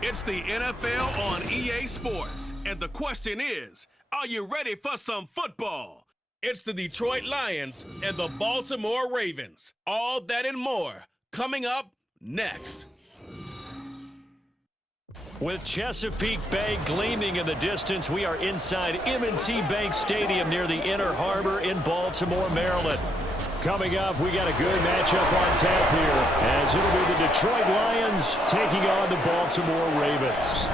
It's the NFL on EA Sports, and the question is, are you ready for some football? It's the Detroit Lions and the Baltimore Ravens. All that and more coming up next. With Chesapeake Bay gleaming in the distance, we are inside M&T Bank Stadium near the Inner Harbor in Baltimore, Maryland. Coming up, we got a good matchup on tap here, as it'll be the Detroit Lions taking on the Baltimore Ravens.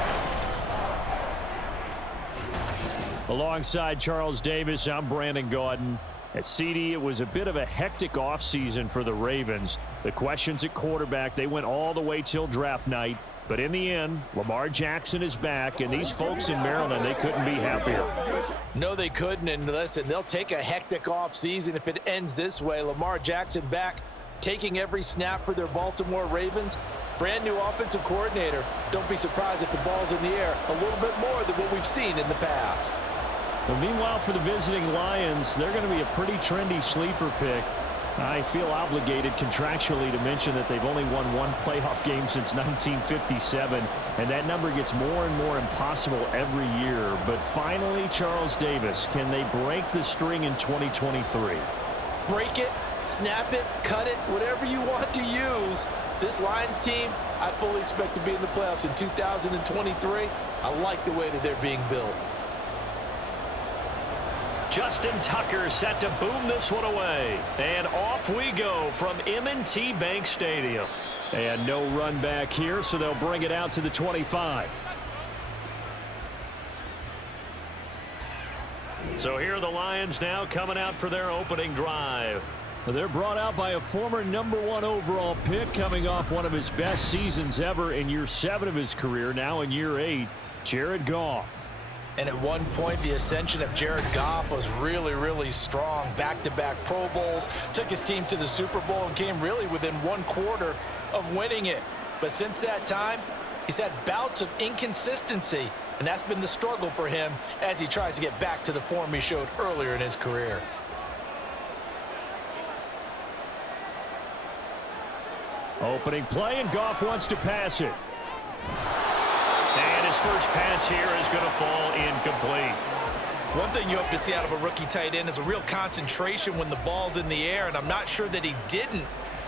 Alongside Charles Davis, I'm Brandon Gaudin. At CD, it was a bit of a hectic offseason for the Ravens. The questions at quarterback, they went all the way till draft night. But in the end, Lamar Jackson is back, and these folks in Maryland, they couldn't be happier. No, they couldn't, and listen, they'll take a hectic offseason if it ends this way. Lamar Jackson back, taking every snap for their Baltimore Ravens. Brand new offensive coordinator. Don't be surprised if the ball's in the air a little bit more than what we've seen in the past. Well, meanwhile, for the visiting Lions, they're going to be a pretty trendy sleeper pick. I feel obligated contractually to mention that they've only won one playoff game since 1957, and that number gets more and more impossible every year. But finally, Charles Davis, can they break the string in 2023? Break it, snap it, cut it, whatever you want to use. This Lions team, I fully expect to be in the playoffs in 2023. I like the way that they're being built. Justin Tucker set to boom this one away. And off we go from M&T Bank Stadium. And no run back here, so they'll bring it out to the 25. So here are the Lions now coming out for their opening drive. They're brought out by a former #1 overall pick, coming off one of his best seasons ever in year 7 of his career, now in year 8, Jared Goff. And at one point, the ascension of Jared Goff was really, really strong. Back-to-back Pro Bowls, took his team to the Super Bowl and came really within 1/4 of winning it. But since that time, he's had bouts of inconsistency, and that's been the struggle for him as he tries to get back to the form he showed earlier in his career. Opening play, and Goff wants to pass it. And his first pass here is going to fall incomplete. One thing you hope to see out of a rookie tight end is a real concentration when the ball's in the air, and I'm not sure that he didn't,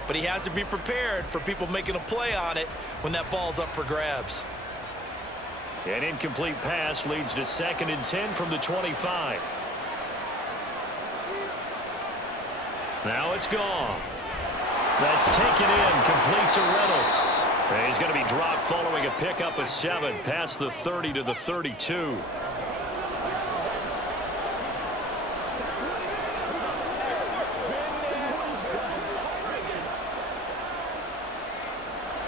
but he has to be prepared for people making a play on it when that ball's up for grabs. An incomplete pass leads to 2nd and 10 from the 25. Now it's Goff. That's taken in, complete to Reynolds. And he's going to be dropped following a pickup of 7 past the 30 to the 32.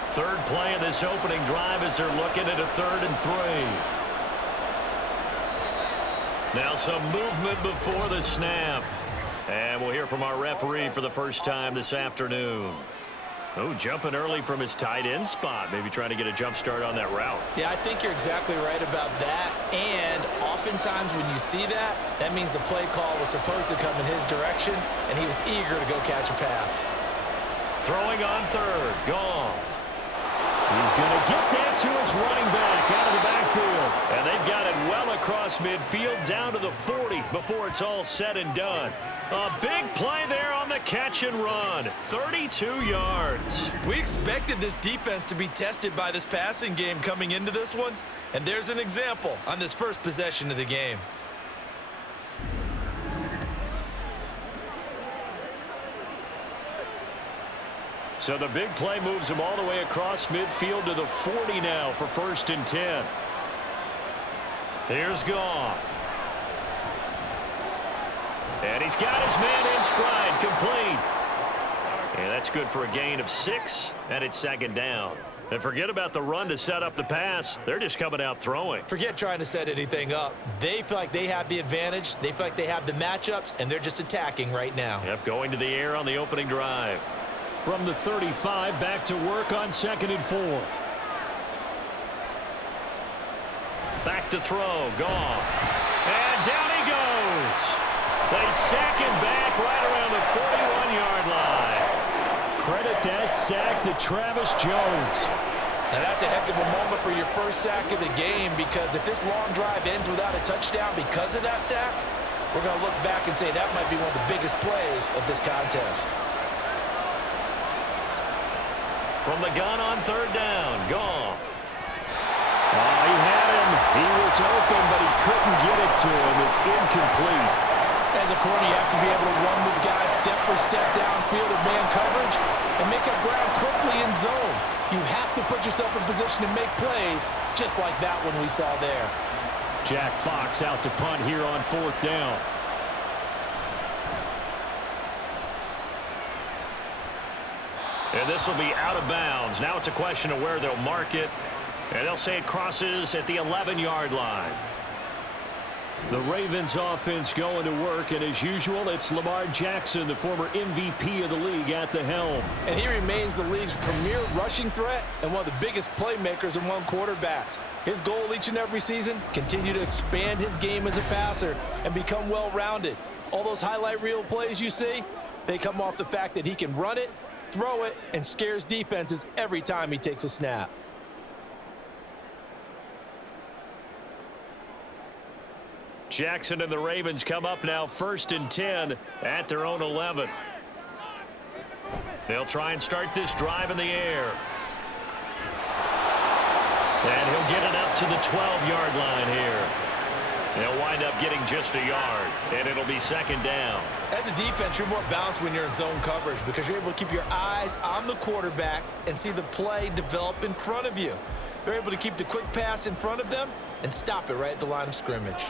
Third play of this opening drive as they're looking at a 3rd and 3. Now some movement before the snap. And we'll hear from our referee for the first time this afternoon. Oh, jumping early from his tight end spot. Maybe trying to get a jump start on that route. Yeah, I think you're exactly right about that. And oftentimes when you see that, that means the play call was supposed to come in his direction, and he was eager to go catch a pass. Throwing on 3rd, Goff. He's going to get that to his running back out of the backfield. And they've got it well across midfield down to the 40 before it's all said and done. A big play there on the catch and run. 32 yards. We expected this defense to be tested by this passing game coming into this one. And there's an example on this first possession of the game. So the big play moves him all the way across midfield to the 40 now for 1st and 10. Here's Goff. And he's got his man in stride, complete. And that's good for a gain of 6, and it's 2nd down. And forget about the run to set up the pass. They're just coming out throwing. Forget trying to set anything up. They feel like they have the advantage. They feel like they have the matchups, and they're just attacking right now. Yep, going to the air on the opening drive. From the 35, back to work on 2nd and 4. Back to throw, Goff. And down he goes. They sack him back right around the 41-yard line. Credit that sack to Travis Jones. Now that's a heck of a moment for your first sack of the game, because if this long drive ends without a touchdown because of that sack, we're going to look back and say that might be one of the biggest plays of this contest. From the gun on third down, Goff. Oh, he had him. He was open, but he couldn't get it to him. It's incomplete. As a corner, you have to be able to run with guys step for step downfield in man coverage and make up ground quickly in zone. You have to put yourself in position to make plays, just like that one we saw there. Jack Fox out to punt here on fourth down. And this will be out of bounds. Now it's a question of where they'll mark it. And they'll say it crosses at the 11-yard line. The Ravens offense going to work, and as usual, it's Lamar Jackson, the former MVP of the league, at the helm. And he remains the league's premier rushing threat and one of the biggest playmakers among quarterbacks. His goal each and every season, continue to expand his game as a passer and become well-rounded. All those highlight reel plays you see, they come off the fact that he can run it, throw it, and scares defenses every time he takes a snap. Jackson and the Ravens come up now 1st and 10 at their own 11. They'll try and start this drive in the air. And he'll get it up to the 12-yard line here. They'll wind up getting just a yard, and it'll be 2nd down. As a defense, you're more balanced when you're in zone coverage because you're able to keep your eyes on the quarterback and see the play develop in front of you. They're able to keep the quick pass in front of them and stop it right at the line of scrimmage.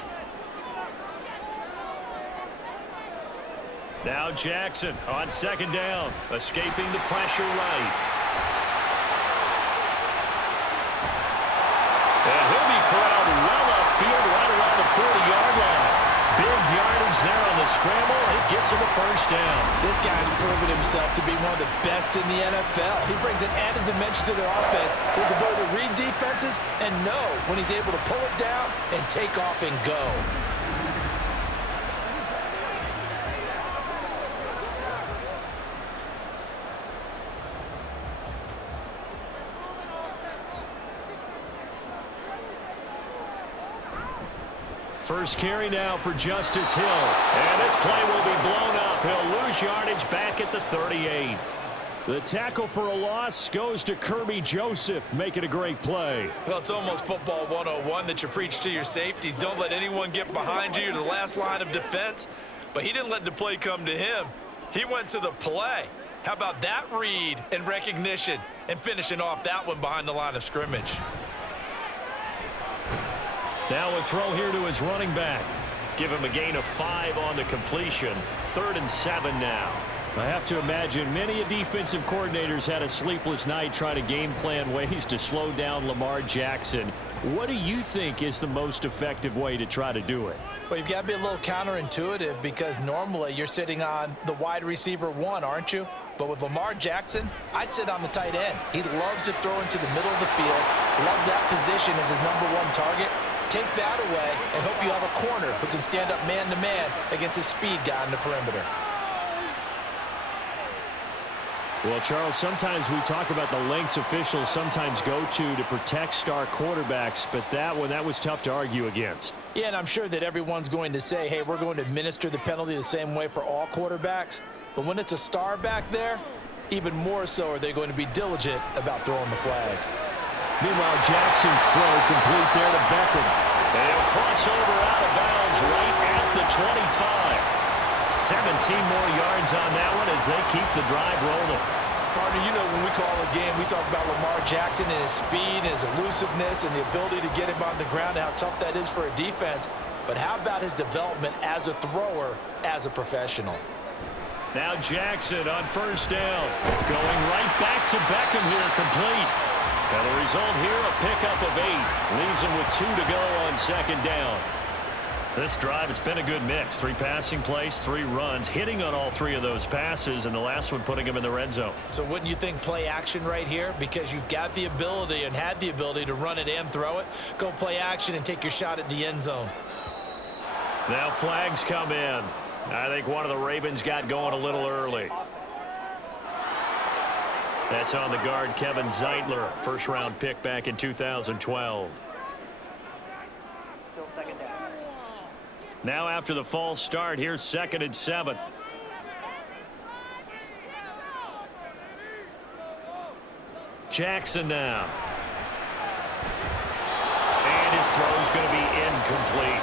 Now Jackson on 2nd down, escaping the pressure right. And he'll be corralled well upfield right around the 40-yard line. Big yardage there on the scramble. It gets him a 1st down. This guy's proven himself to be one of the best in the NFL. He brings an added dimension to their offense. His ability to read defenses and know when he's able to pull it down and take off and go. First carry now for Justice Hill. And this play will be blown up. He'll lose yardage back at the 38. The tackle for a loss goes to Kirby Joseph, making a great play. Well, it's almost football 101 that you preach to your safeties. Don't let anyone get behind you. You're the last line of defense. But he didn't let the play come to him. He went to the play. How about that read and recognition and finishing off that one behind the line of scrimmage? Now a throw here to his running back. Give him a gain of 5 on the completion. 3rd and 7 now. I have to imagine many defensive coordinators had a sleepless night trying to game plan ways to slow down Lamar Jackson. What do you think is the most effective way to try to do it? Well, you've got to be a little counterintuitive because normally you're sitting on the wide receiver 1, aren't you? But with Lamar Jackson, I'd sit on the tight end. He loves to throw into the middle of the field, loves that position as his #1 target. Take that away and hope you have a corner who can stand up man-to-man against a speed guy on the perimeter. Well, Charles, sometimes we talk about the lengths officials sometimes go to protect star quarterbacks, but that one, that was tough to argue against. Yeah, and I'm sure that everyone's going to say, hey, we're going to administer the penalty the same way for all quarterbacks. But when it's a star back there, even more so are they going to be diligent about throwing the flag. Meanwhile, Jackson's throw complete there to Beckham. They'll cross over out of bounds right at the 25. 17 more yards on that one as they keep the drive rolling. Partner, you know when we call a game, we talk about Lamar Jackson and his speed and his elusiveness and the ability to get him on the ground and how tough that is for a defense. But how about his development as a thrower, as a professional? Now Jackson on 1st down. Going right back to Beckham here, complete. And the result here, a pickup of 8. Leaves him with 2 to go on 2nd down. This drive, it's been a good mix. 3 passing plays, 3 runs, hitting on all 3 of those passes, and the last one putting him in the red zone. So wouldn't you think play action right here? Because you've got the ability and had the ability to run it and throw it. Go play action and take your shot at the end zone. Now flags come in. I think one of the Ravens got going a little early. That's on the guard, Kevin Zeitler, first-round pick back in 2012. Still second down. Now after the false start, here's 2nd and 7. Jackson now. And his throw's going to be incomplete.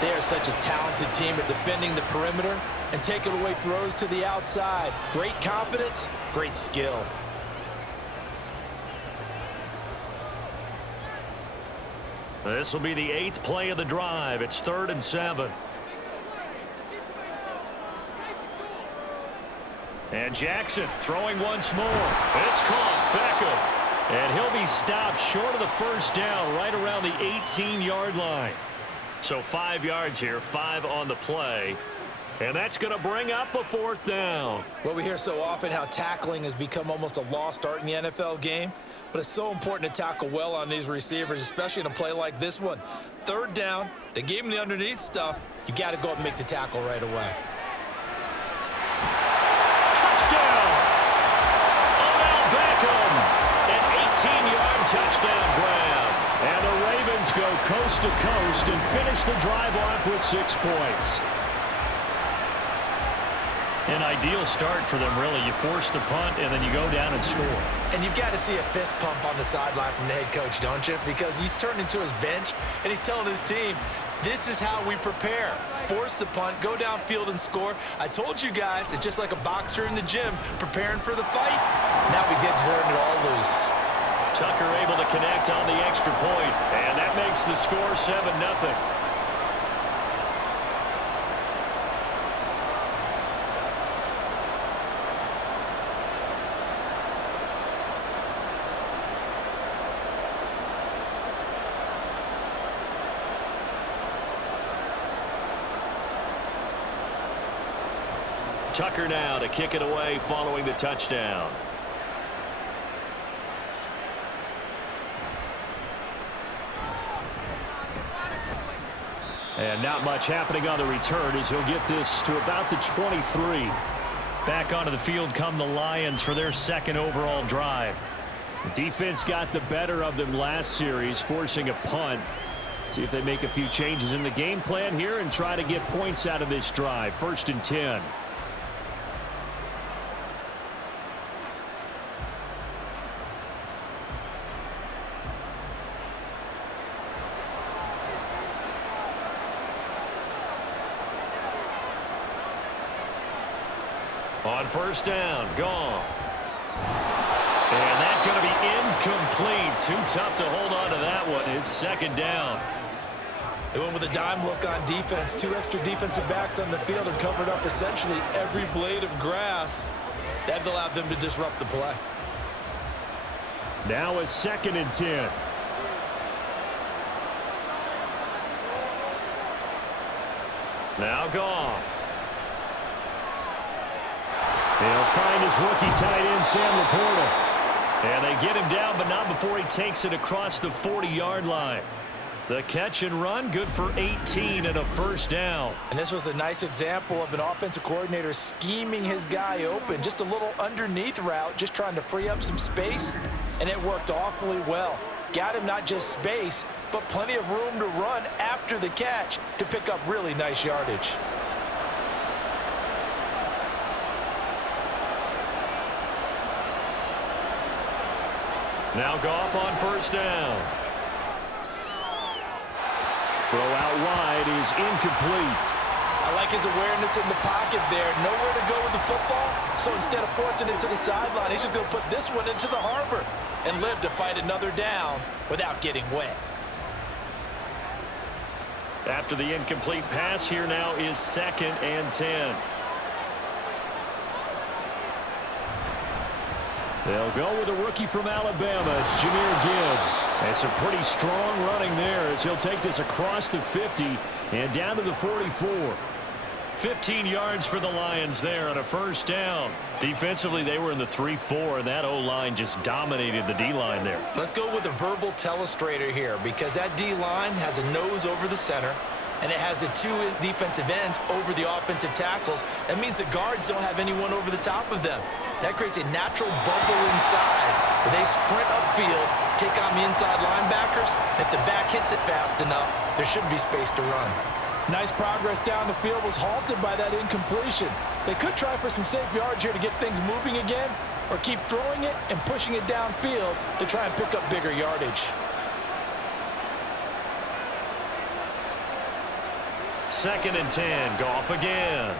They are such a talented team at defending the perimeter and taking away throws to the outside. Great confidence, great skill. This will be the 8th play of the drive. It's 3rd and 7. And Jackson throwing once more. It's caught. Beckham. And he'll be stopped short of the first down right around the 18-yard line. So 5 yards here, 5 on the play. And that's going to bring up a 4th down. Well, we hear so often how tackling has become almost a lost art in the NFL game. But it's so important to tackle well on these receivers, especially in a play like this one. 3rd down, they gave him the underneath stuff. You got to go up and make the tackle right away. Touchdown! Odell Beckham! An 18-yard touchdown grab. And the Ravens go coast to coast and finish the drive off with 6 points. An ideal start for them, really. You force the punt, and then you go down and score. And you've got to see a fist pump on the sideline from the head coach, don't you? Because he's turned into his bench, and he's telling his team, this is how we prepare. Force the punt, go downfield and score. I told you guys, it's just like a boxer in the gym preparing for the fight. Now we get to turn it all loose. Tucker able to connect on the extra point, and that makes the score 7-0. Tucker now to kick it away following the touchdown. And not much happening on the return as he'll get this to about the 23. Back onto the field come the Lions for their 2nd overall drive. The defense got the better of them last series, forcing a punt. See if they make a few changes in the game plan here and try to get points out of this drive. 1st and 10. On 1st down, Goff. And that's going to be incomplete. Too tough to hold on to that one. It's 2nd down. They went with a dime look on defense. 2 extra defensive backs on the field and covered up essentially every blade of grass. That allowed them to disrupt the play. Now a 2nd and 10. Now Goff. They'll find his rookie tight end, Sam Laporta. And they get him down, but not before he takes it across the 40-yard line. The catch and run, good for 18 and a 1st down. And this was a nice example of an offensive coordinator scheming his guy open. Just a little underneath route, just trying to free up some space, and it worked awfully well. Got him not just space, but plenty of room to run after the catch to pick up really nice yardage. Now Goff on 1st down. Throw out wide is incomplete. I like his awareness in the pocket there. Nowhere to go with the football. So instead of forcing it to the sideline, he's just going to put this one into the harbor and live to fight another down without getting wet. After the incomplete pass, here now is 2nd and 10. They'll go with a rookie from Alabama. It's Jahmyr Gibbs. And some pretty strong running there as he'll take this across the 50 and down to the 44. 15 yards for the Lions there on a 1st down. Defensively, they were in the 3-4, and that O-line just dominated the D-line there. Let's go with a verbal telestrator here because that D-line has a nose over the center. and it has the two defensive ends over the offensive tackles. That means the guards don't have anyone over the top of them. That creates a natural bubble inside where they sprint upfield, take on the inside linebackers, and if the back hits it fast enough, there should be space to run. Nice progress down the field was halted by that incompletion. They could try for some safe yards here to get things moving again, or keep throwing it and pushing it downfield to try and pick up bigger yardage. Second and 10, Goff again.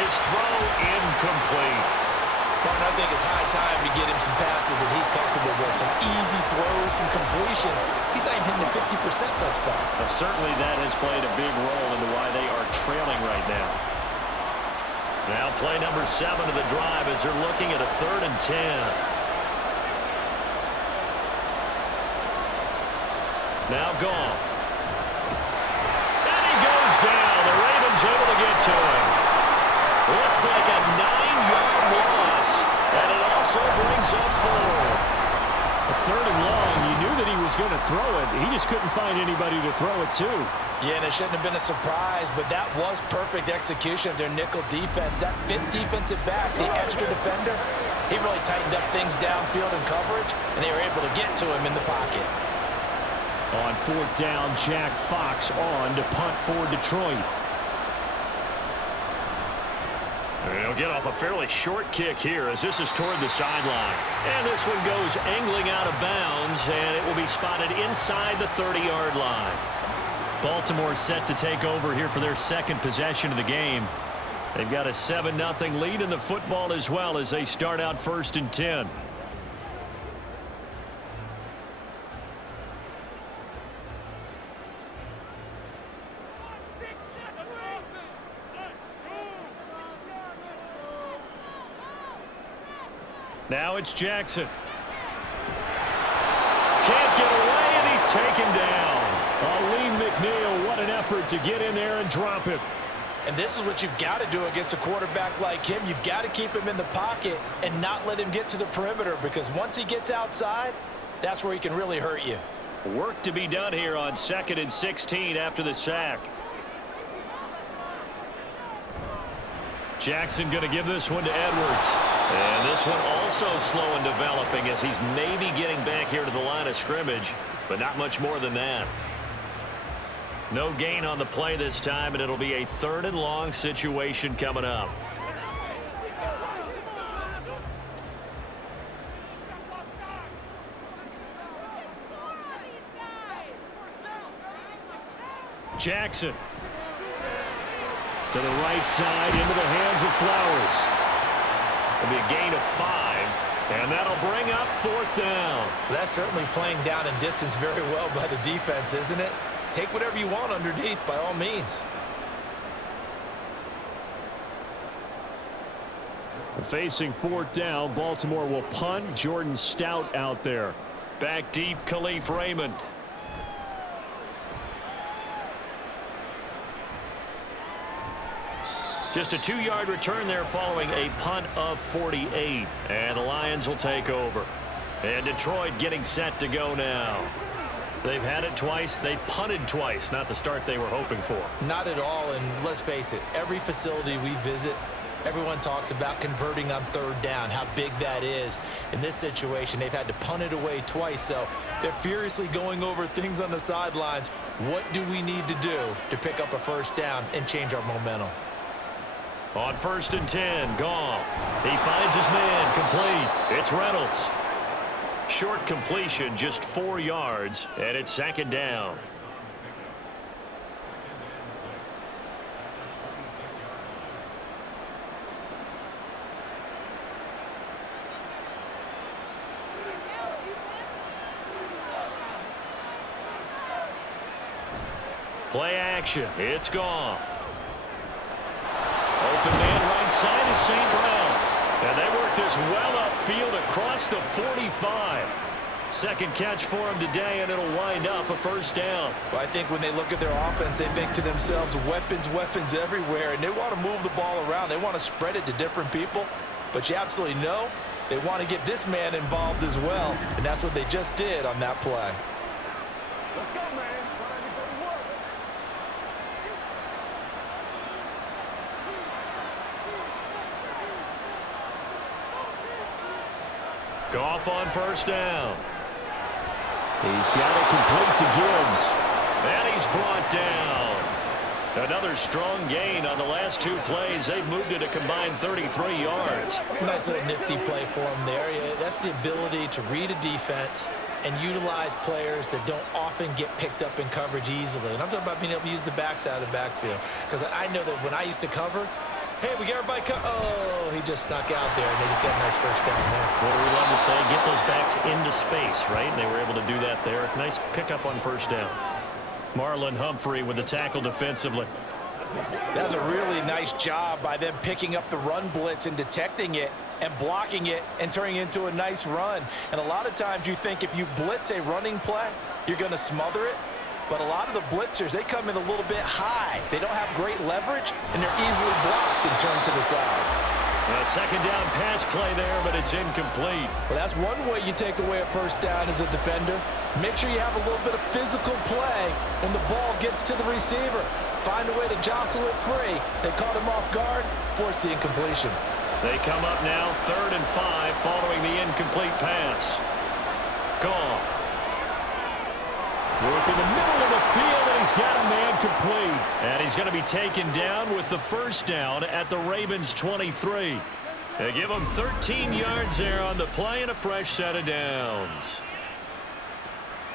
His throw incomplete. Well, I think it's high time to get him some passes that he's comfortable with. Some easy throws, some completions. He's not even hitting the 50% thus far. Well, certainly that has played a big role into why they are trailing right now. Now play number 7 of the drive as they're looking at a 3rd and 10. Now Goff. And he goes down. The Ravens able to get to him. Looks like a 9-yard loss, and it also brings up 4th. A 3rd and long, you knew that he was going to throw it. He just couldn't find anybody to throw it to. Yeah, and it shouldn't have been a surprise, but that was perfect execution of their nickel defense. That 5th defensive back, the extra defender, he really tightened up things downfield in coverage, and they were able to get to him in the pocket. On 4th down, Jack Fox on to punt for Detroit. He'll get off a fairly short kick here as this is toward the sideline. And this one goes angling out of bounds, and it will be spotted inside the 30-yard line. Baltimore set to take over here for their second possession of the game. They've got a 7-0 lead in the football as well as they start out 1st and 10. Now it's Jackson. Can't get away, and he's taken down. Lee McNeil, what an effort to get in there and drop him. And this is what you've got to do against a quarterback like him. You've got to keep him in the pocket and not let him get to the perimeter, because once he gets outside, that's where he can really hurt you. Work to be done here on 2nd and 16 after the sack. Jackson going to give this one to Edwards. And this one also slow in developing as he's maybe getting back here to the line of scrimmage, but not much more than that. No gain on the play this time, and it'll be a 3rd and long situation coming up. Jackson. To the right side, into the hands of Flowers. It'll be a gain of 5, and that'll bring up 4th down. That's certainly playing down in distance very well by the defense, isn't it? Take whatever you want underneath, by all means. Facing 4th down, Baltimore will punt. Jordan Stout out there. Back deep, Khalif Raymond. Just a 2-yard return there following a punt of 48. And the Lions will take over. And Detroit getting set to go now. They've had it twice. They've punted twice. Not the start they were hoping for. Not at all, and let's face it, every facility we visit, everyone talks about converting on 3rd down, how big that is. In this situation, they've had to punt it away twice, so they're furiously going over things on the sidelines. What do we need to do to pick up a 1st down and change our momentum? On 1st and 10, Goff. He finds his man, complete. It's Reynolds. Short completion, just 4 yards, and it's 2nd down. Play action. It's Goff. Open man right side is St. Brown. And they work this well upfield across the 45. Second catch for him today, and it'll wind up a 1st down. Well, I think when they look at their offense, they think to themselves, weapons, weapons everywhere, and they want to move the ball around. They want to spread it to different people, but you absolutely know they want to get this man involved as well, and that's what they just did on that play. Let's go, man. Goff on first down. He's got it complete to Gibbs. And he's brought down. Another strong gain on the last 2 plays. They've moved it a combined 33 yards. Nice little nifty play for him there. Yeah, that's the ability to read a defense and utilize players that don't often get picked up in coverage easily. And I'm talking about being able to use the backs out of the backfield. Because I know that when I used to cover, hey, we got everybody oh, he just snuck out there, and they just got a nice first down there. What do we love to say? Get those backs into space, right? And they were able to do that there. Nice pickup on first down. Marlon Humphrey with the tackle defensively. That's a really nice job by them picking up the run blitz and detecting it and blocking it and turning it into a nice run. And a lot of times you think if you blitz a running play, you're going to smother it. But a lot of the blitzers, they come in a little bit high. They don't have great leverage, and they're easily blocked and turned to the side. A second down pass play there, but it's incomplete. Well, that's one way you take away a first down as a defender. Make sure you have a little bit of physical play when the ball gets to the receiver. Find a way to jostle it free. They caught him off guard, force the incompletion. They come up now 3rd and 5 following the incomplete pass. Gone. Work in the middle of the field, and he's got a man complete. And he's going to be taken down with the first down at the Ravens' 23. They give him 13 yards there on the play and a fresh set of downs.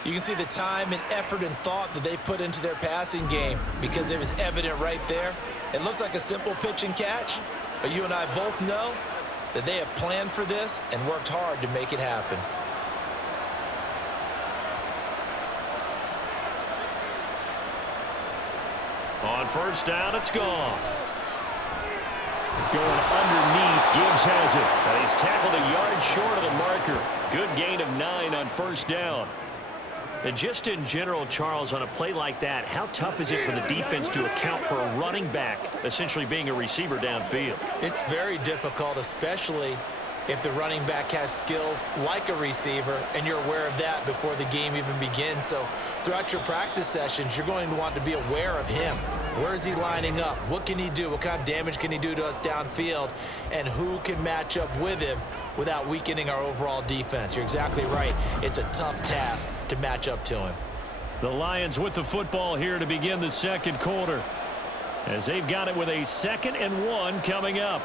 You can see the time and effort and thought that they've put into their passing game because it was evident right there. It looks like a simple pitch and catch, but you and I both know that they have planned for this and worked hard to make it happen. On first down, it's gone. Going underneath, Gibbs has it. And he's tackled a yard short of the marker. Good gain of 9 on first down. And just in general, Charles, on a play like that, how tough is it for the defense to account for a running back essentially being a receiver downfield? It's very difficult, especially if the running back has skills like a receiver, and you're aware of that before the game even begins. So throughout your practice sessions, you're going to want to be aware of him. Where is he lining up? What can he do? What kind of damage can he do to us downfield? And who can match up with him without weakening our overall defense? You're exactly right. It's a tough task to match up to him. The Lions with the football here to begin the second quarter, as they've got it with a 2nd and 1 coming up.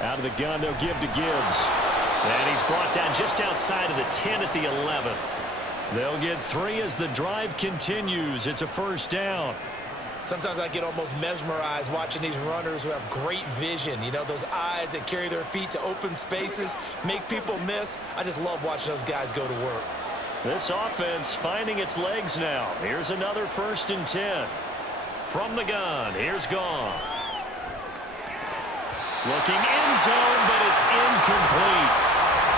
Out of the gun, they'll give to Gibbs. And he's brought down just outside of the 10 at the 11. They'll get 3 as the drive continues. It's a first down. Sometimes I get almost mesmerized watching these runners who have great vision. You know, those eyes that carry their feet to open spaces, make people miss. I just love watching those guys go to work. This offense finding its legs now. Here's another 1st and 10. From the gun, here's Goff. Looking end zone, but it's incomplete.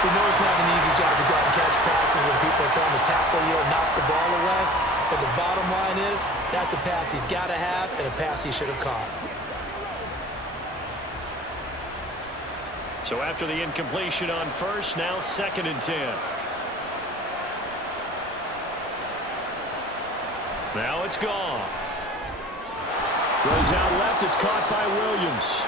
We know it's not an easy job to go out and catch passes when people are trying to tackle you and knock the ball away. But the bottom line is, that's a pass he's got to have and a pass he should have caught. So after the incompletion on first, now 2nd and 10. Now it's Goff. Goes out left, it's caught by Williams.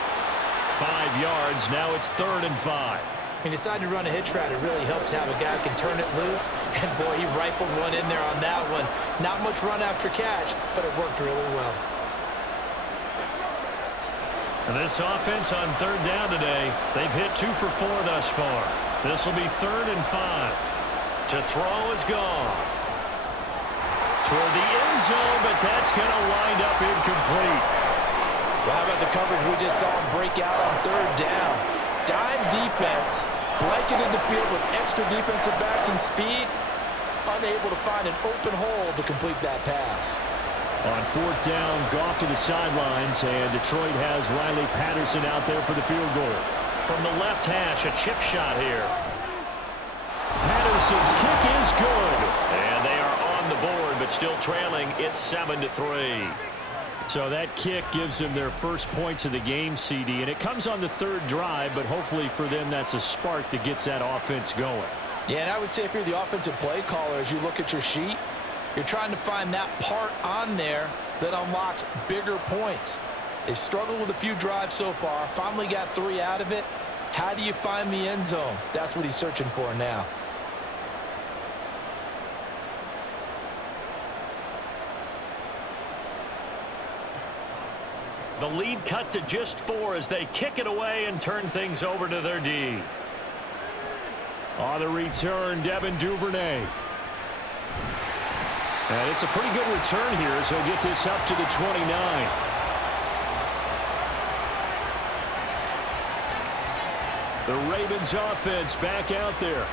5 yards, now it's 3rd and 5. He decided to run a hitch route. It really helps to have a guy who can turn it loose. And, boy, he rifled one in there on that one. Not much run after catch, but it worked really well. And this offense on 3rd down today, they've hit 2 for 4 thus far. This will be 3rd and 5. To throw is Goff. Toward the end zone, but that's going to wind up incomplete. Well, how about the coverage we just saw him break out on 3rd down? Dime defense, blanketed the field with extra defensive backs and speed, unable to find an open hole to complete that pass. On 4th down, Goff to the sidelines, and Detroit has Riley Patterson out there for the field goal. From the left hash, a chip shot here. Patterson's kick is good, and they are on the board, but still trailing. It's 7-3. So that kick gives them their first points of the game, CD, and it comes on the 3rd drive, but hopefully for them that's a spark that gets that offense going. Yeah, and I would say if you're the offensive play caller, as you look at your sheet, you're trying to find that part on there that unlocks bigger points. They've struggled with a few drives so far, finally got 3 out of it. How do you find the end zone? That's what he's searching for now. The lead cut to just 4 as they kick it away and turn things over to their D. On the return, Devin Duvernay. And it's a pretty good return here as he'll get this up to the 29. The Ravens offense back out there.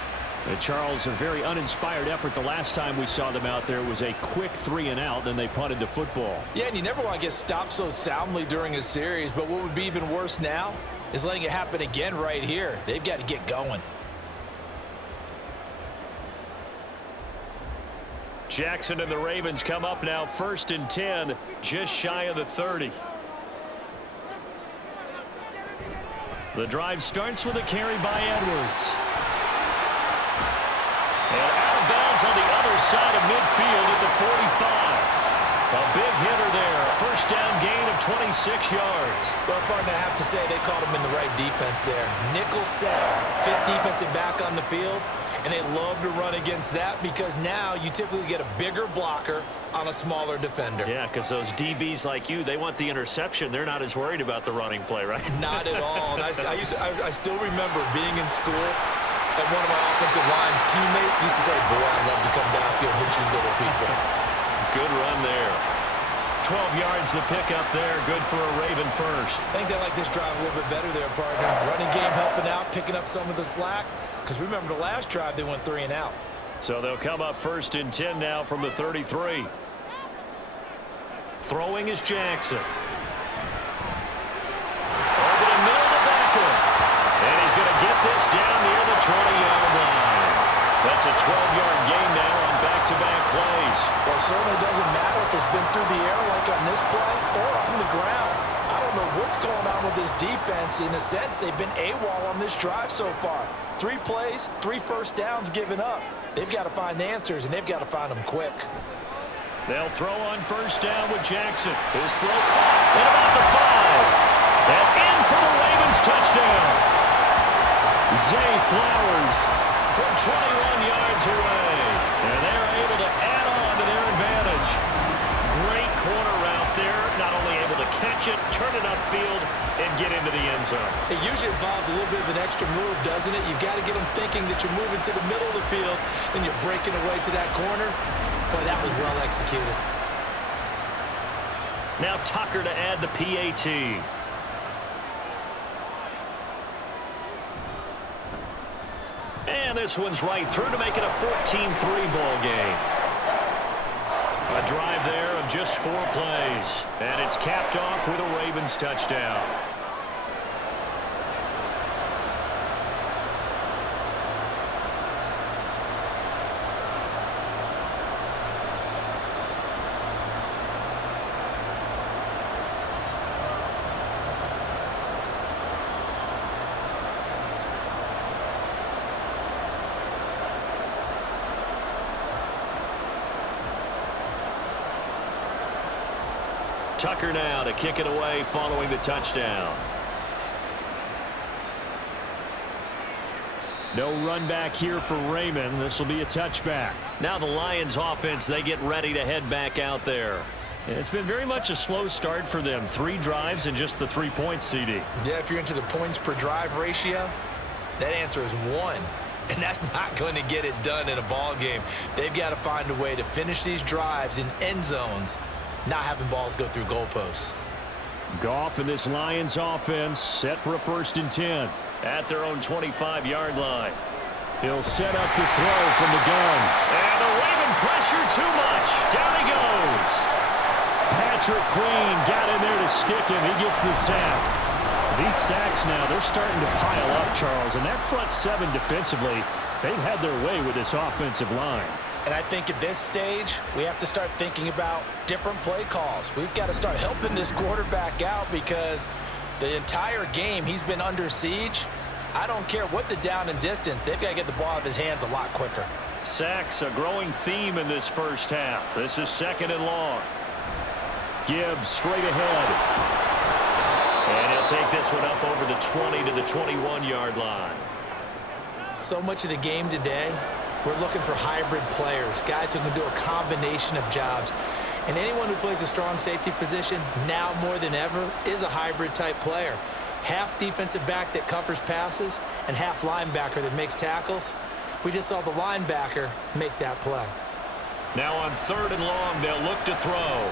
And Charles, a very uninspired effort the last time we saw them out there was a quick 3 and out, then they punted the football. Yeah, and you never want to get stopped so soundly during a series, but what would be even worse now is letting it happen again right here. They've got to get going. Jackson and the Ravens come up now 1st and 10, just shy of the 30. The drive starts with a carry by Edwards. And out of bounds on the other side of midfield at the 45. A big hitter there. A 1st down gain of 26 yards. Well, partner, I have to say they called him in the right defense there. Nickel set, 5th defensive back on the field, and they love to run against that because now you typically get a bigger blocker on a smaller defender. Yeah, because those DBs like you, they want the interception. They're not as worried about the running play, right? Not at all. And I still remember being in school, and one of my offensive line teammates used to say, boy, I'd love to come downfield and hit you little people. Good run there. 12 yards the pickup there. Good for a Raven first. I think they like this drive a little bit better there, partner. Running game helping out, picking up some of the slack. Because remember the last drive, they went 3 and out. So they'll come up 1st and 10 now from the 33. Throwing is Jackson. Over the middle to Beckham. And he's going to get this down near the 20-yard line. That's a 12-yard gain now on back-to-back plays. Well, it certainly doesn't matter if it's been through the air like on this play or on the ground. I don't know what's going on with this defense. In a sense, they've been AWOL on this drive so far. 3 plays, 3 first downs given up. They've got to find the answers, and they've got to find them quick. They'll throw on 1st down with Jackson. His throw caught at about the 5. And in for the Ravens touchdown. Zay Flowers from 21 yards away. And they're able to add on to their advantage. Great corner route there. Not only able to catch it, turn it upfield, and get into the end zone. It usually involves a little bit of an extra move, doesn't it? You've got to get them thinking that you're moving to the middle of the field, and you're breaking away to that corner. Boy, that was well executed. Now Tucker to add the PAT. And this one's right through to make it a 14-3 ball game. A drive there of just 4 plays. And it's capped off with a Ravens touchdown. Tucker now to kick it away following the touchdown. No run back here for Raymond. This will be a touchback. Now the Lions offense, they get ready to head back out there. It's been very much a slow start for them. 3 drives and just the 3 points, CD. Yeah, if you're into the points per drive ratio, that answer is 1. And that's not going to get it done in a ball game. They've got to find a way to finish these drives in end zones, not having balls go through goalposts. Goff and this Lions offense set for a 1st and 10 at their own 25-yard line. He'll set up to throw from the gun. And the Raven pressure too much. Down he goes. Patrick Queen got in there to stick him. He gets the sack. These sacks now, they're starting to pile up, Charles. And that front 7 defensively, they've had their way with this offensive line. And I think at this stage, we have to start thinking about different play calls. We've got to start helping this quarterback out because the entire game he's been under siege. I don't care what the down and distance. They've got to get the ball out of his hands a lot quicker. Sacks, a growing theme in this first half. This is 2nd and long. Gibbs straight ahead. And he'll They'll take this one up over the 20 to the 21-yard line. So much of the game today, we're looking for hybrid players, guys who can do a combination of jobs. And anyone who plays a strong safety position, now more than ever, is a hybrid-type player. Half defensive back that covers passes and half linebacker that makes tackles. We just saw the linebacker make that play. Now on 3rd and long, they'll look to throw.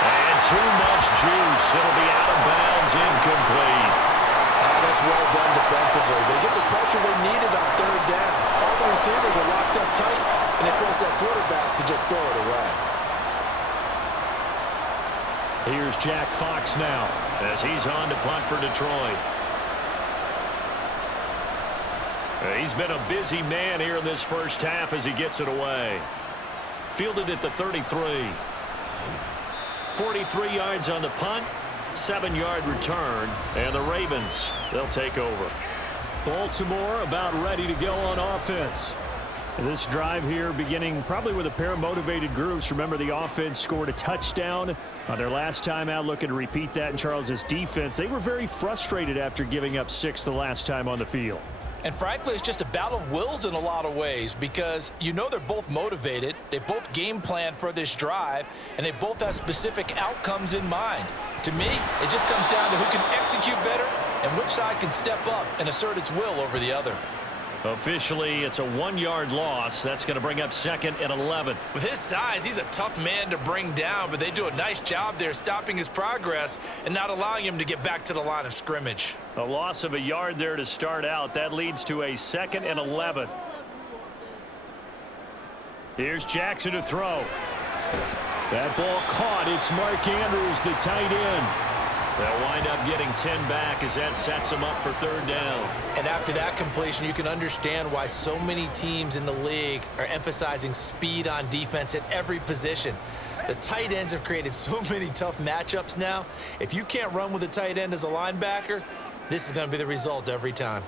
And too much juice. It'll be out of bounds, incomplete. That's well done defensively. They get the pressure they needed on 3rd down. All the receivers are locked up tight, and they force that quarterback to just throw it away. Here's Jack Fox now as he's on to punt for Detroit. He's been a busy man here in this first half as he gets it away. Fielded at the 33. 43 yards on the punt. 7-yard return. And the Ravens, they'll take over. Baltimore about ready to go on offense. This drive here beginning probably with a pair of motivated groups. Remember, the offense scored a touchdown on their last time out. Looking to repeat that in Charles's defense. They were very frustrated after giving up 6 the last time on the field. And frankly, it's just a battle of wills in a lot of ways because you know they're both motivated. They both game plan for this drive, and they both have specific outcomes in mind. To me, it just comes down to who can execute better and which side can step up and assert its will over the other. Officially, it's a 1-yard loss. That's going to bring up 2nd and 11. With his size, he's a tough man to bring down, but they do a nice job there stopping his progress and not allowing him to get back to the line of scrimmage. A loss of a yard there to start out. That leads to a 2nd and 11. Here's Jackson to throw. That ball caught. It's Mark Andrews, the tight end. They'll wind up getting 10 back as that sets them up for 3rd down. And after that completion, you can understand why so many teams in the league are emphasizing speed on defense at every position. The tight ends have created so many tough matchups now. If you can't run with a tight end as a linebacker, this is going to be the result every time.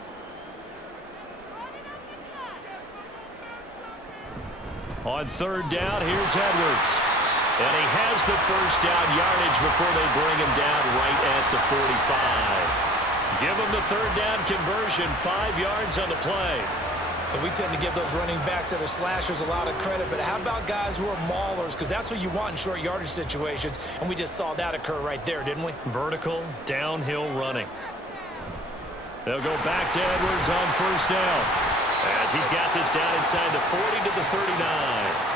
On 3rd down, here's Edwards. And he has the first down yardage before they bring him down right at the 45. Give him the 3rd down conversion, 5 yards on the play. And we tend to give those running backs that are slashers a lot of credit, but how about guys who are maulers? Because that's what you want in short yardage situations, and we just saw that occur right there, didn't we? Vertical, downhill running. They'll go back to Edwards on 1st down as he's got this down inside the 40 to the 39.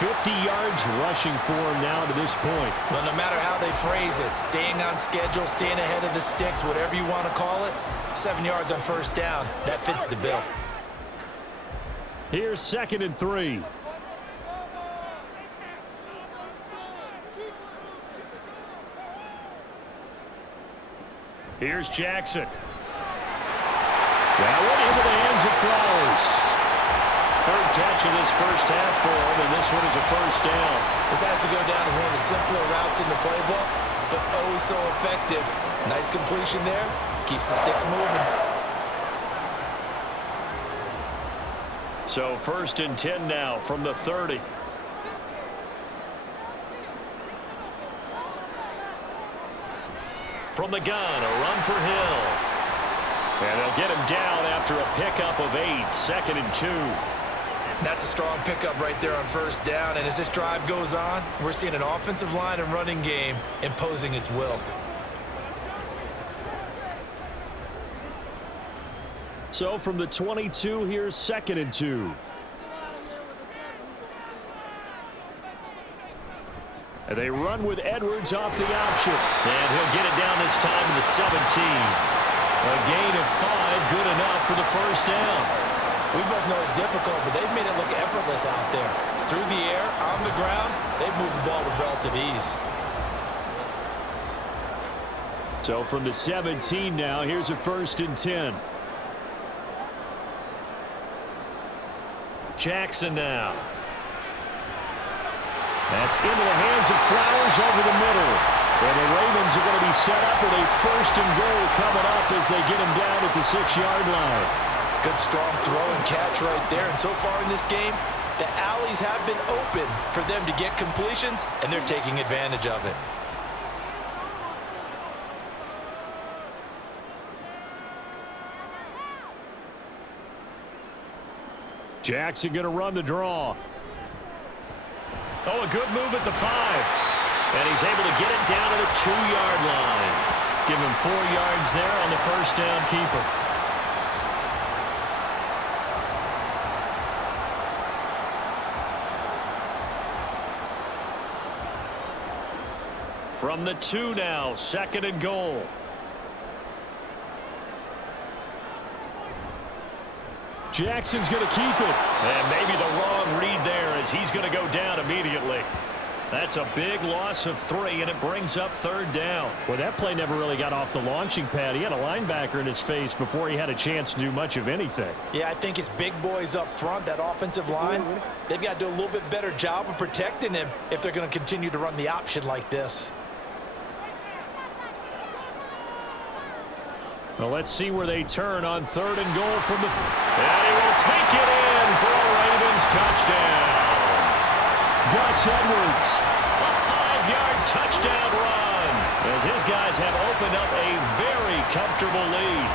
50 yards rushing for him now to this point. Well, no matter how they phrase it, staying on schedule, staying ahead of the sticks, whatever you want to call it, 7 yards on 1st down, that fits the bill. Here's 2nd and 3. Here's Jackson. That one into the hands of Flowers. 3rd catch of this first half for him, and this one is a 1st down. This has to go down as one of the simpler routes in the playbook, but oh so effective. Nice completion there. Keeps the sticks moving. So 1st and 10 now from the 30. From the gun, a run for Hill. And they'll get him down after a pickup of 8, 2nd and 2. That's a strong pickup right there on 1st down, and as this drive goes on, we're seeing an offensive line and running game imposing its will. So from the 22, here's 2nd and 2. And they run with Edwards off the option. And he'll get it down this time to the 17. A gain of 5, good enough for the 1st down. We both know it's difficult, but they've made it look effortless out there. Through the air, on the ground, they've moved the ball with relative ease. So from the 17 now, here's a 1st and 10. Jackson now. That's into the hands of Flowers over the middle. And the Ravens are going to be set up with a 1st and goal coming up as they get him down at the 6-yard line. Good strong throw and catch right there. And so far in this game, the alleys have been open for them to get completions, and they're taking advantage of it. Jackson going to run the draw. Oh, a good move at the 5. And he's able to get it down to the 2-yard line. Give him 4 yards there on the first down keeper. From the 2 now, 2nd and goal. Jackson's going to keep it. And maybe the wrong read there as he's going to go down immediately. That's a big loss of 3, and it brings up 3rd down. Well, that play never really got off the launching pad. He had a linebacker in his face before he had a chance to do much of anything. Yeah, I think it's big boys up front, that offensive line. They've got to do a little bit better job of protecting him if they're going to continue to run the option like this. Well, let's see where they turn on 3rd and goal from the... And he will take it in for a Ravens touchdown. Gus Edwards, a 5-yard touchdown run, as his guys have opened up a very comfortable lead.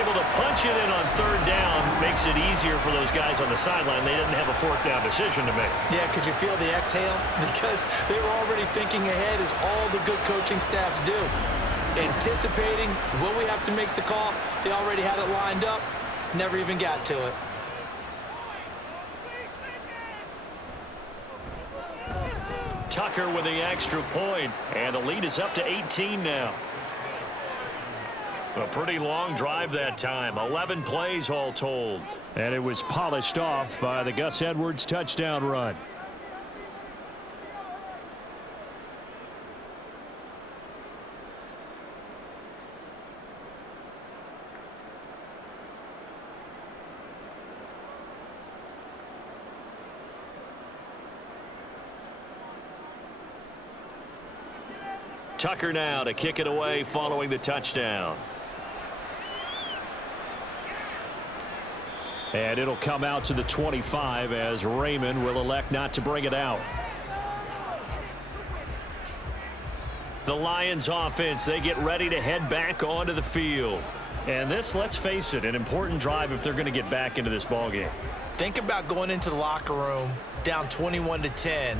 Able to punch it in on 3rd down makes it easier for those guys on the sideline. They didn't have a 4th down decision to make. Yeah, could you feel the exhale? Because they were already thinking ahead, as all the good coaching staffs do. Anticipating, will we have to make the call? They already had it lined up, never even got to it. Tucker with the extra point, and the lead is up to 18 now. A pretty long drive that time, 11 plays all told. And it was polished off by the Gus Edwards touchdown run. Tucker now to kick it away following the touchdown. And it'll come out to the 25 as Raymond will elect not to bring it out. The Lions offense, they get ready to head back onto the field. And this, let's face it, an important drive if they're going to get back into this ballgame. Think about going into the locker room down 21-10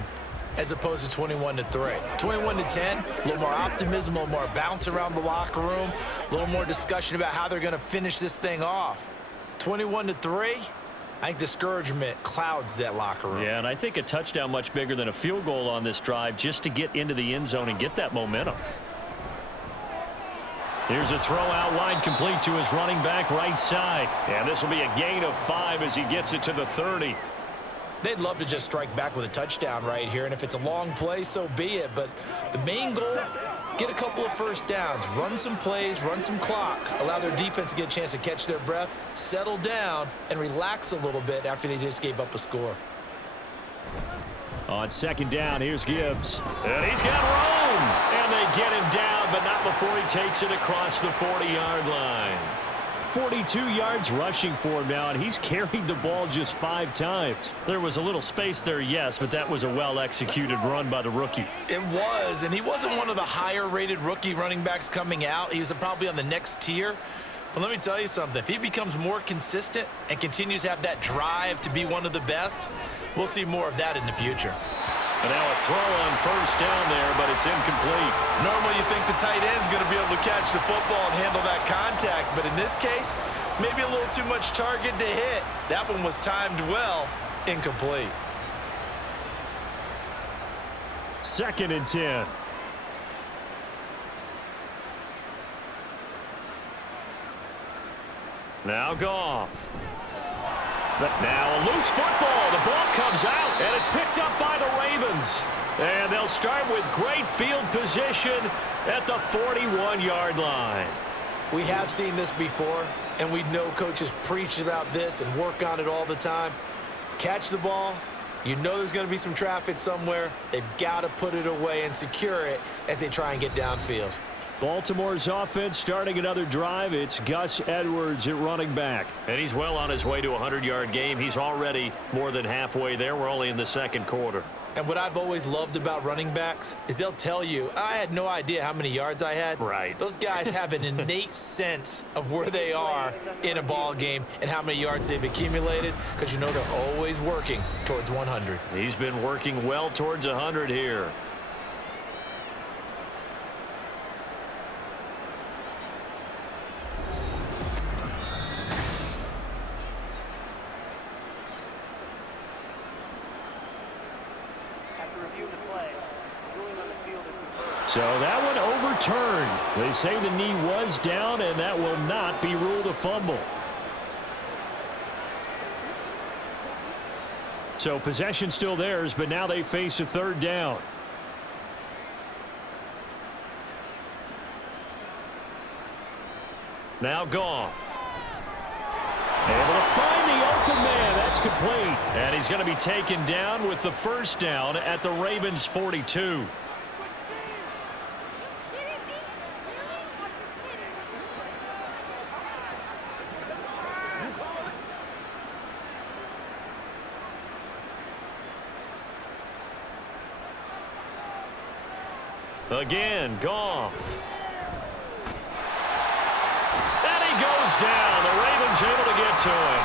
as opposed to 21-3. 21-10, a little more optimism, a little more bounce around the locker room, a little more discussion about how they're going to finish this thing off. 21-3, I think discouragement clouds that locker room. Yeah, and I think a touchdown much bigger than a field goal on this drive just to get into the end zone and get that momentum. Here's a throw out wide, complete to his running back right side. And this will be a gain of 5 as he gets it to the 30. They'd love to just strike back with a touchdown right here, and if it's a long play, so be it. But the main goal, get a couple of first downs, run some plays, run some clock, allow their defense to get a chance to catch their breath, settle down, and relax a little bit after they just gave up a score. On 2nd down, here's Gibbs. And he's got room. And they get him down, but not before he takes it across the 40-yard line. 42 yards rushing for him now, and he's carried the ball just 5 times. There was a little space there, yes, but that was a well-executed run by the rookie. It was, and he wasn't one of the higher-rated rookie running backs coming out. He was probably on the next tier. But let me tell you something. If he becomes more consistent and continues to have that drive to be one of the best, we'll see more of that in the future. And now a throw on 1st down there, but it's incomplete. Normally you think the tight end's going to be able to catch the football and handle that contact, but in this case, maybe a little too much target to hit. That one was timed well, incomplete. 2nd and 10. Now Goff. But now a loose football. The ball comes out, and it's picked up by the Ravens. And they'll start with great field position at the 41-yard line. We have seen this before, and we know coaches preach about this and work on it all the time. Catch the ball. You know there's going to be some traffic somewhere. They've got to put it away and secure it as they try and get downfield. Baltimore's offense starting another drive. It's Gus Edwards at running back. And he's well on his way to a 100-yard game. He's already more than halfway there. We're only in the 2nd quarter. And what I've always loved about running backs is they'll tell you, I had no idea how many yards I had. Right. Those guys have an innate sense of where they are in a ball game and how many yards they've accumulated, because you know they're always working towards 100. He's been working well towards 100 here. So that one overturned. They say the knee was down, and that will not be ruled a fumble. So possession still theirs, but now they face a third down. Now Goff. Able to find the open man. That's complete. And he's going to be taken down with the first down at the Ravens' 42. Again, Goff. And he goes down. The Ravens able to get to him.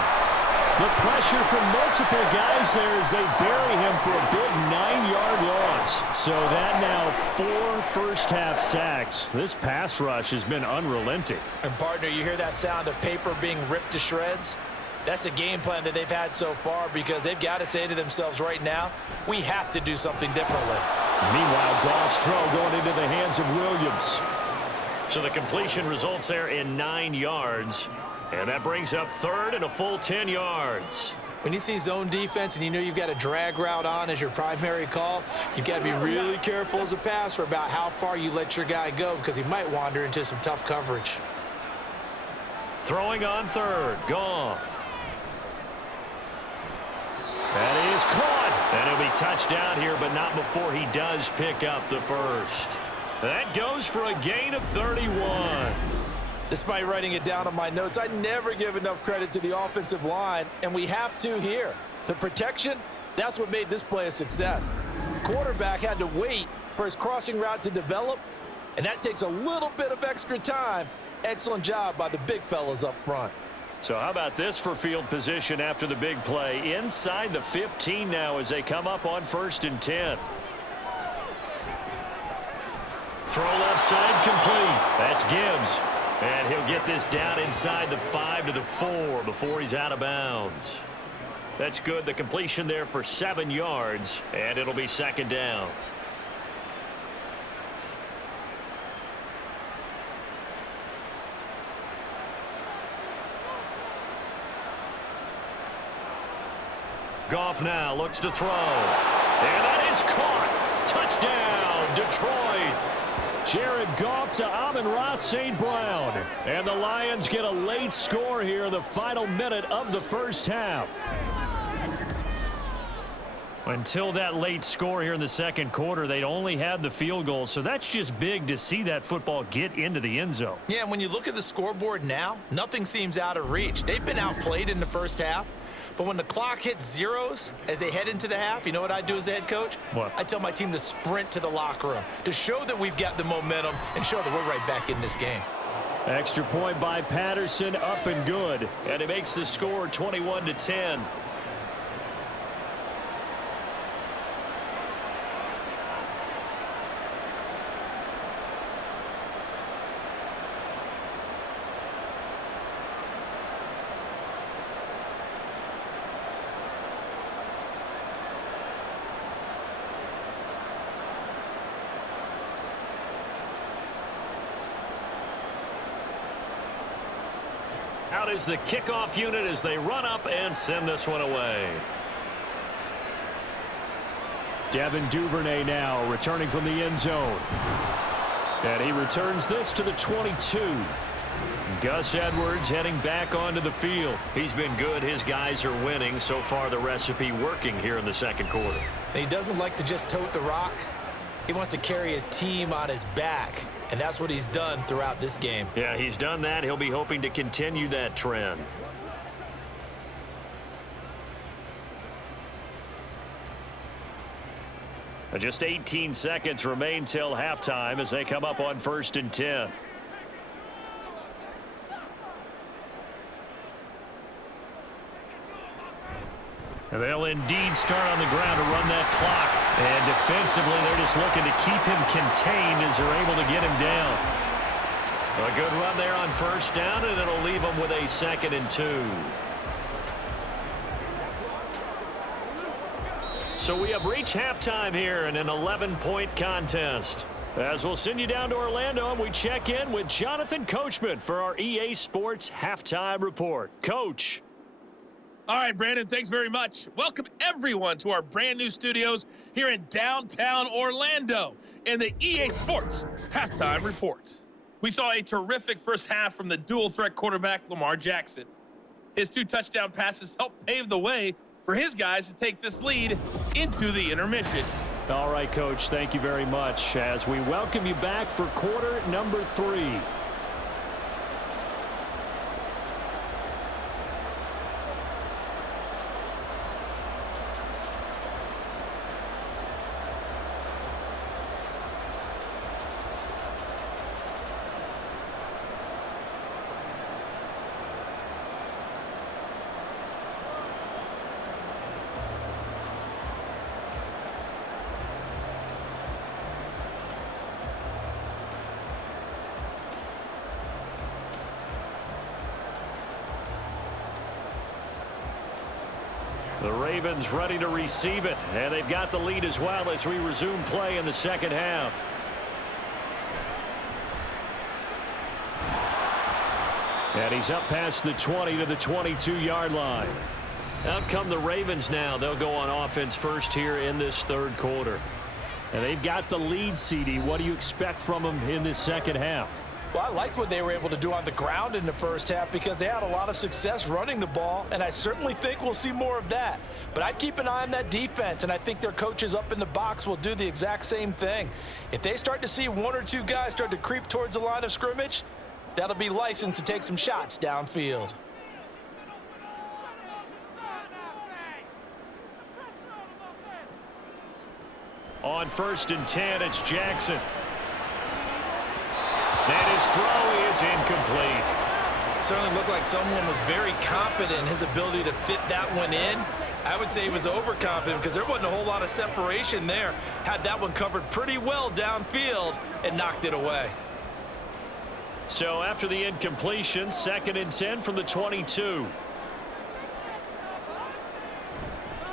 The pressure from multiple guys there as they bury him for a big 9-yard loss. So that now 4 first-half sacks. This pass rush has been unrelenting. And, partner, you hear that sound of paper being ripped to shreds? That's a game plan that they've had so far, because they've got to say to themselves right now, we have to do something differently. Meanwhile, Goff's throw going into the hands of Williams. So the completion results there in 9 yards. And that brings up third and a full 10 yards. When you see zone defense and you know you've got a drag route on as your primary call, you've got to be really careful as a passer about how far you let your guy go, because he might wander into some tough coverage. Throwing on third, Goff. That is caught. And it'll be touchdown here, but not before he does pick up the first. That goes for a gain of 31. Despite writing it down on my notes, I never give enough credit to the offensive line, and we have to here. The protection, that's what made this play a success. Quarterback had to wait for his crossing route to develop, and that takes a little bit of extra time. Excellent job by the big fellas up front. So how about this for field position after the big play? Inside the 15 now as they come up on 1st and 10. Throw left side complete. That's Gibbs. And he'll get this down inside the 5 to the 4 before he's out of bounds. That's good. The completion there for 7 yards, and it'll be 2nd down. Goff now looks to throw. And that is caught. Touchdown, Detroit. Jared Goff to Amon-Ra St. Brown. And the Lions get a late score here in the final minute of the first half. Until that late score here in the second quarter, they'd only had the field goal. So that's just big to see that football get into the end zone. Yeah, and when you look at the scoreboard now, nothing seems out of reach. They've been outplayed in the first half. But when the clock hits zeros as they head into the half, you know what I do as the head coach? What? I tell my team to sprint to the locker room to show that we've got the momentum and show that we're right back in this game. Extra point by Patterson, up and good. And it makes the score 21-10. Out is the kickoff unit as they run up and send this one away. Devin Duvernay now returning from the end zone. And he returns this to the 22. Gus Edwards heading back onto the field. He's been good. His guys are winning. So far, the recipe working here in the second quarter. And he doesn't like to just tote the rock. He wants to carry his team on his back. And that's what he's done throughout this game. Yeah, he's done that. He'll be hoping to continue that trend. Just 18 seconds remain till halftime as they come up on 1st and 10. And they'll indeed start on the ground to run that clock. And defensively, they're just looking to keep him contained as they're able to get him down. A good run there on 1st down, and it'll leave them with a 2nd and 2. So we have reached halftime here in an 11-point contest. As we'll send you down to Orlando, and we check in with Jonathan Coachman for our EA Sports Halftime Report. Coach. All right, Brandon, thanks very much. Welcome, everyone, to our brand-new studios here in downtown Orlando in the EA Sports Halftime Report. We saw a terrific first half from the dual-threat quarterback, Lamar Jackson. His 2 touchdown passes helped pave the way for his guys to take this lead into the intermission. All right, Coach, thank you very much as we welcome you back for quarter number 3. The Ravens ready to receive it, and they've got the lead as well as we resume play in the second half. And he's up past the 20 to the 22-yard line. Out come the Ravens now. They'll go on offense first here in this third quarter. And they've got the lead, CD. What do you expect from them in this second half? Well, I like what they were able to do on the ground in the first half because they had a lot of success running the ball, and I certainly think we'll see more of that. But I'd keep an eye on that defense, and I think their coaches up in the box will do the exact same thing. If they start to see 1 or 2 guys start to creep towards the line of scrimmage, that'll be licensed to take some shots downfield. On 1st and 10, it's Jackson. And his throw is incomplete. Certainly looked like someone was very confident in his ability to fit that one in. I would say he was overconfident because there wasn't a whole lot of separation there. Had that one covered pretty well downfield and knocked it away. So after the incompletion, 2nd and 10 from the 22.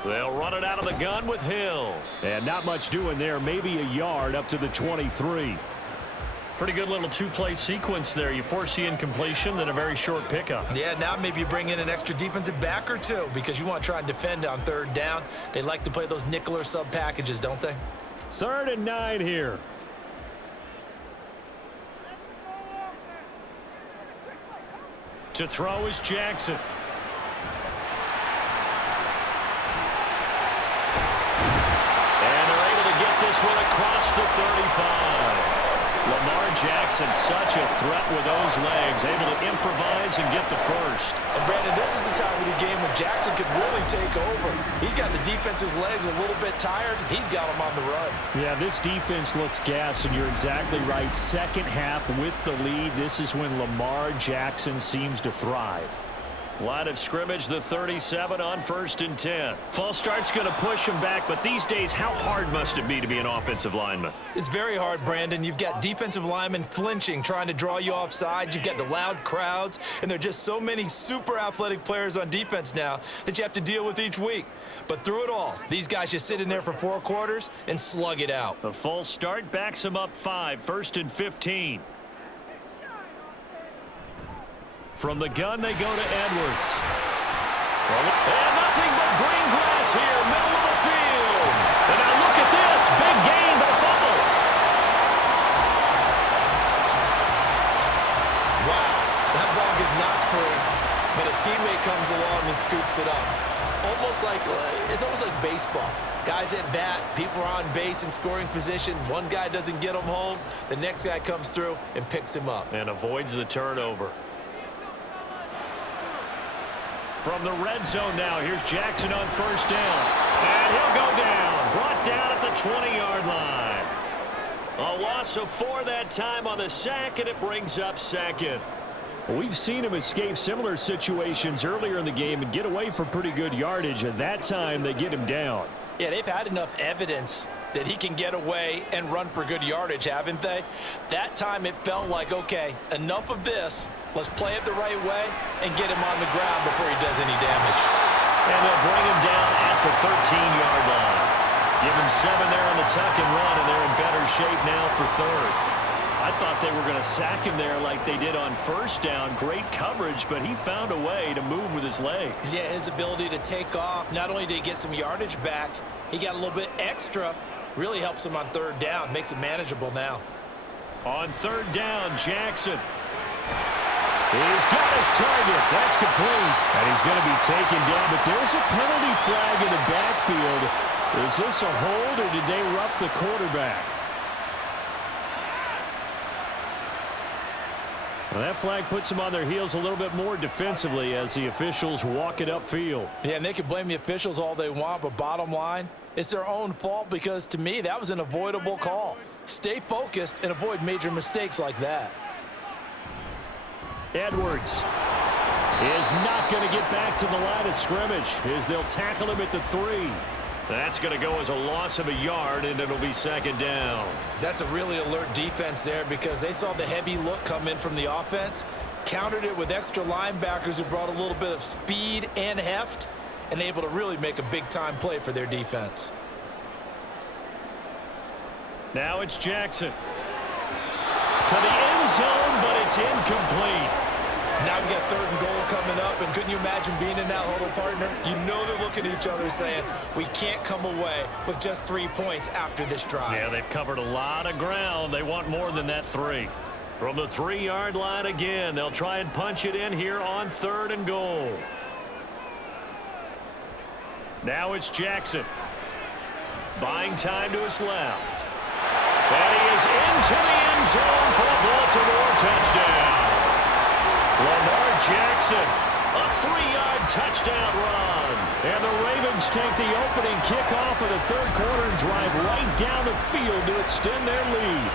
They'll run it out of the gun with Hill. And not much doing there, maybe a yard up to the 23. Pretty good little 2-play sequence there. You force the incompletion, then a very short pickup. Yeah, now maybe you bring in an extra defensive back or 2 because you want to try and defend on 3rd down. They like to play those nickel or sub packages, don't they? 3rd and 9 here. To throw is Jackson. And they're able to get this one across the 35. Lamar Jackson, such a threat with those legs, able to improvise and get the first. And Brandon, this is the time of the game when Jackson could really take over. He's got the defense's legs a little bit tired. He's got them on the run. Yeah, this defense looks gassed, and you're exactly right. Second half with the lead, this is when Lamar Jackson seems to thrive. Line of scrimmage, the 37 on 1st and 10. False start's going to push him back, but these days, how hard must it be to be an offensive lineman? It's very hard, Brandon. You've got defensive linemen flinching, trying to draw you offside. You've got the loud crowds, and there are just so many super athletic players on defense now that you have to deal with each week. But through it all, these guys just sit in there for 4 quarters and slug it out. A false start backs him up 5, 1st and 15. From the gun, they go to Edwards. And nothing but green grass here, middle of the field. And now look at this, big gain, but a fumble. Wow, that ball is not free, but a teammate comes along and scoops it up. It's almost like baseball. Guys at bat, people are on base in scoring position. One guy doesn't get him home. The next guy comes through and picks him up. And avoids the turnover. From the red zone now, here's Jackson on first down. And he'll go down. Brought down at the 20-yard line. A loss of 4 that time on the sack, and it brings up second. We've seen him escape similar situations earlier in the game and get away for pretty good yardage. At that time, they get him down. Yeah, they've had enough evidence that he can get away and run for good yardage, haven't they? That time it felt like, okay, enough of this. Let's play it the right way and get him on the ground before he does any damage. And they'll bring him down at the 13-yard line. Give him 7 there on the tuck and run, and they're in better shape now for third. I thought they were going to sack him there like they did on first down. Great coverage, but he found a way to move with his legs. Yeah, his ability to take off. Not only did he get some yardage back, he got a little bit extra. Really helps him on third down. Makes it manageable now. On third down, Jackson. He's got his target. That's complete. And he's going to be taken down. But there's a penalty flag in the backfield. Is this a hold, or did they rough the quarterback? Well, that flag puts them on their heels a little bit more defensively as the officials walk it upfield. Yeah, and they can blame the officials all they want, but bottom line, it's their own fault because, to me, that was an avoidable call. Stay focused and avoid major mistakes like that. Edwards is not going to get back to the line of scrimmage as they'll tackle him at the 3. That's going to go as a loss of a yard, and it'll be second down. That's a really alert defense there because they saw the heavy look come in from the offense, countered it with extra linebackers who brought a little bit of speed and heft, and able to really make a big-time play for their defense. Now it's Jackson. To the end zone, but it's incomplete. Now we got third and goal coming up, and couldn't you imagine being in that huddle, partner? You know they're looking at each other saying, we can't come away with just 3 points after this drive. Yeah, they've covered a lot of ground. They want more than that 3. From the 3-yard line again, they'll try and punch it in here on third and goal. Now it's Jackson. Buying time to his left. And he is into the end zone for a Baltimore touchdown. Lamar Jackson, a 3-yard touchdown run. And the Ravens take the opening kickoff of the third quarter and drive right down the field to extend their lead.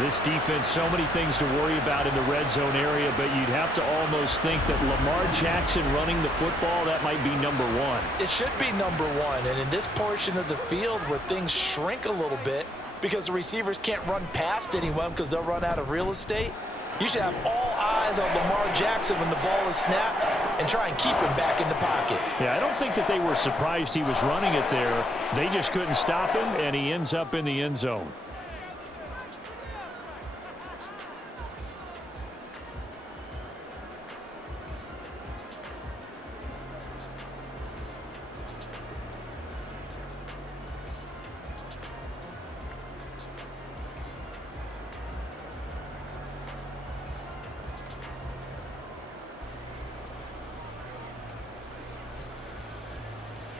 This defense, so many things to worry about in the red zone area, but you'd have to almost think that Lamar Jackson running the football, that might be number 1. It should be number 1, and in this portion of the field where things shrink a little bit because the receivers can't run past anyone because they'll run out of real estate, you should have all eyes on Lamar Jackson when the ball is snapped and try and keep him back in the pocket. Yeah, I don't think that they were surprised he was running it there. They just couldn't stop him, and he ends up in the end zone.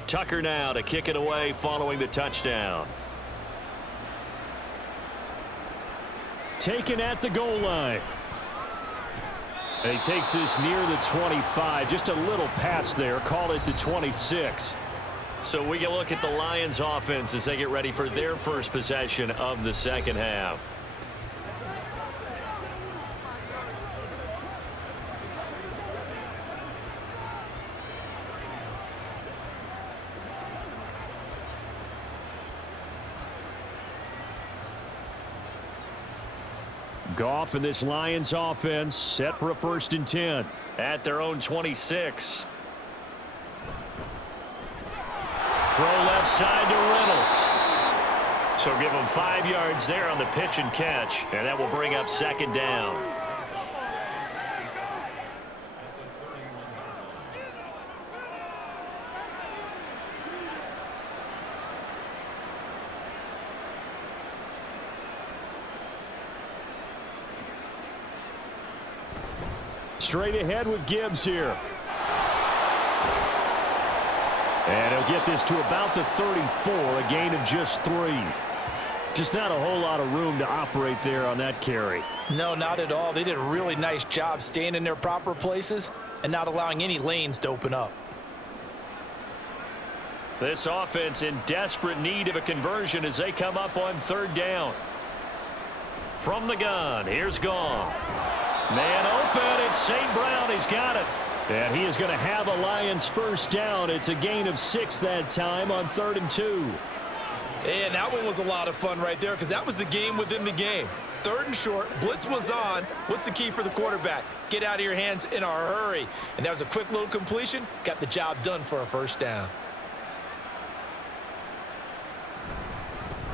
Tucker now to kick it away following the touchdown. Taken at the goal line. And he takes this near the 25. Just a little pass there. Call it the 26. So we can look at the Lions offense as they get ready for their first possession of the second half. Goff and this Lions offense set for a 1st and 10 at their own 26. Throw left side to Reynolds. So give him 5 yards there on the pitch and catch, and that will bring up second down. Straight ahead with Gibbs here. And he'll get this to about the 34, a gain of just 3. Just not a whole lot of room to operate there on that carry. No, not at all. They did a really nice job staying in their proper places and not allowing any lanes to open up. This offense in desperate need of a conversion as they come up on third down. From the gun, here's Goff. Man open, it's St. Brown. He's got it. And he is going to have a Lions first down. It's a gain of 6 that time on 3rd and 2. And that one was a lot of fun right there because that was the game within the game. 3rd and short, blitz was on. What's the key for the quarterback? Get out of your hands in a hurry. And that was a quick little completion. Got the job done for a first down.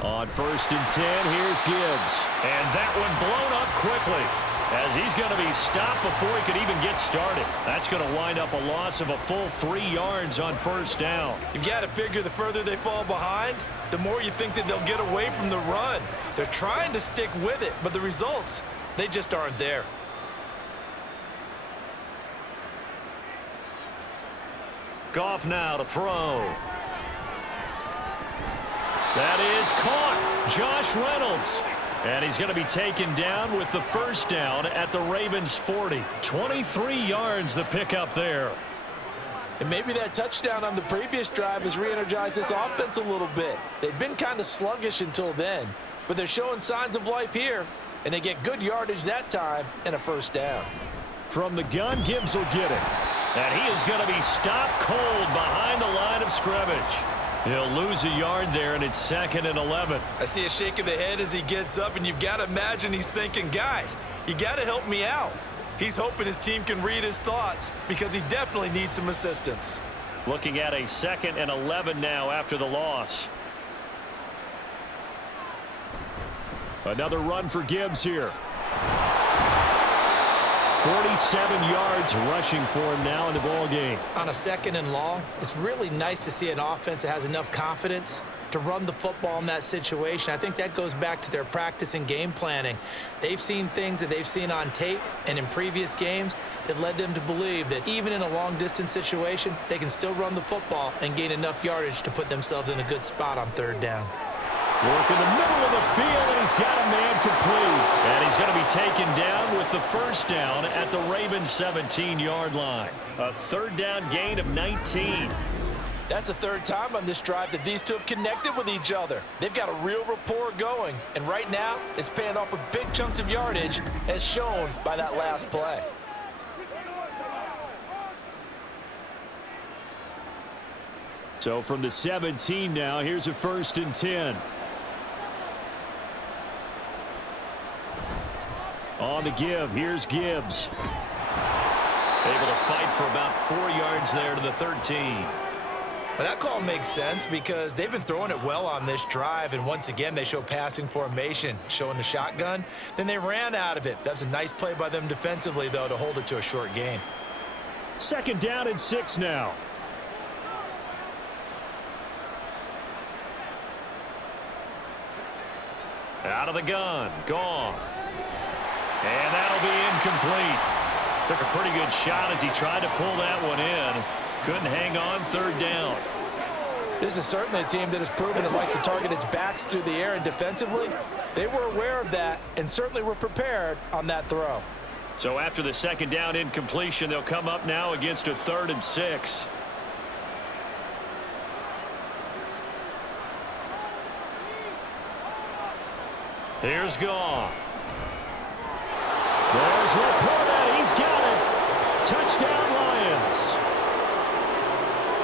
On 1st and 10, here's Gibbs. And that one blown up quickly as he's going to be stopped before he could even get started. That's going to wind up a loss of a full 3 yards on first down. You've got to figure the further they fall behind, the more you think that they'll get away from the run. They're trying to stick with it, but the results, they just aren't there. Goff now to throw. That is caught. Josh Reynolds. And he's going to be taken down with the first down at the Ravens 40. 23 yards the pickup there. And maybe that touchdown on the previous drive has re-energized this offense a little bit. They've been kind of sluggish until then, but they're showing signs of life here, and they get good yardage that time and a first down. From the gun, Gibbs will get it. And he is going to be stopped cold behind the line of scrimmage. He'll lose a yard there, and it's 2nd and 11. I see a shake of the head as he gets up, and you've got to imagine he's thinking, guys, you got to help me out. He's hoping his team can read his thoughts because he definitely needs some assistance. Looking at a 2nd and 11 now after the loss. Another run for Gibbs here. 47 yards rushing for him now in the ball game. On a 2nd and long, it's really nice to see an offense that has enough confidence to run the football in that situation. I think that goes back to their practice and game planning. They've seen things that they've seen on tape and in previous games that led them to believe that even in a long-distance situation, they can still run the football and gain enough yardage to put themselves in a good spot on 3rd down. Work in the middle of the field, and he's got a man complete. And he's going to be taken down with the first down at the Ravens 17-yard line. A 3rd down gain of 19. That's the 3rd time on this drive that these two have connected with each other. They've got a real rapport going, and right now it's paying off with big chunks of yardage as shown by that last play. So from the 17 now, here's a 1st and 10. On the give, here's Gibbs. Able to fight for about 4 yards there to the 13. Well, that call makes sense because they've been throwing it well on this drive, and once again they show passing formation, showing the shotgun. Then they ran out of it. That's a nice play by them defensively, though, to hold it to a short gain. 2nd down and 6 now. Out of the gun, Goff. And that'll be incomplete. Took a pretty good shot as he tried to pull that one in. Couldn't hang on 3rd down. This is certainly a team that has proven it likes to target its backs through the air, and defensively, they were aware of that and certainly were prepared on that throw. So after the 2nd down incompletion, they'll come up now against a 3rd and 6. Here's Goff. There's Laporta. He's got it. Touchdown, Lions.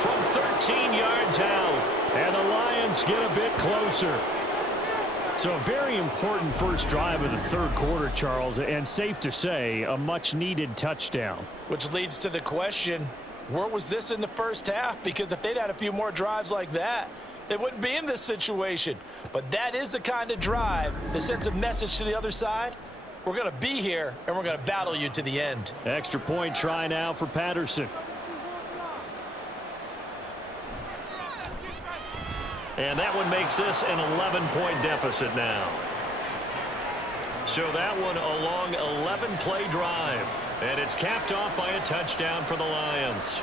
From 13 yards out. And the Lions get a bit closer. So a very important first drive of the 3rd quarter, Charles, and safe to say, a much-needed touchdown. Which leads to the question, where was this in the first half? Because if they'd had a few more drives like that, they wouldn't be in this situation. But that is the kind of drive that sends a message to the other side. We're going to be here, and we're going to battle you to the end. Extra point try now for Patterson. And that one makes this an 11-point deficit now. So that one a long 11-play drive. And it's capped off by a touchdown for the Lions.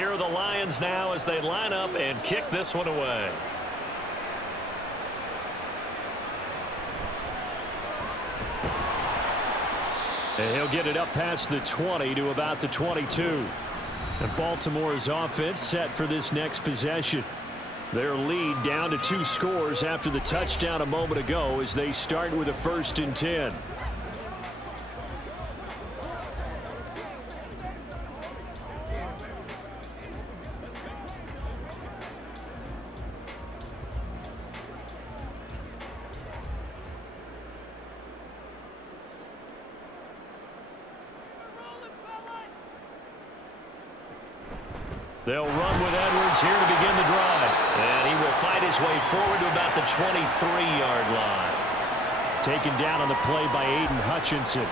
Here are the Lions now as they line up and kick this one away. And he'll get it up past the 20 to about the 22. And Baltimore's offense set for this next possession. Their lead down to 2 scores after the touchdown a moment ago as they start with a 1st and 10. They'll run with Edwards here to begin the drive. And he will fight his way forward to about the 23-yard line. Taken down on the play by Aiden Hutchinson.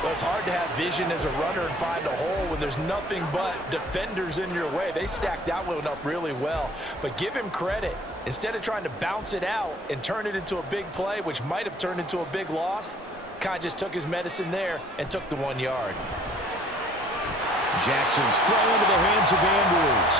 Well, it's hard to have vision as a runner and find a hole when there's nothing but defenders in your way. They stacked that one up really well. But give him credit. Instead of trying to bounce it out and turn it into a big play, which might have turned into a big loss, kind of just took his medicine there and took the 1 yard. Jackson's throw into the hands of Andrews.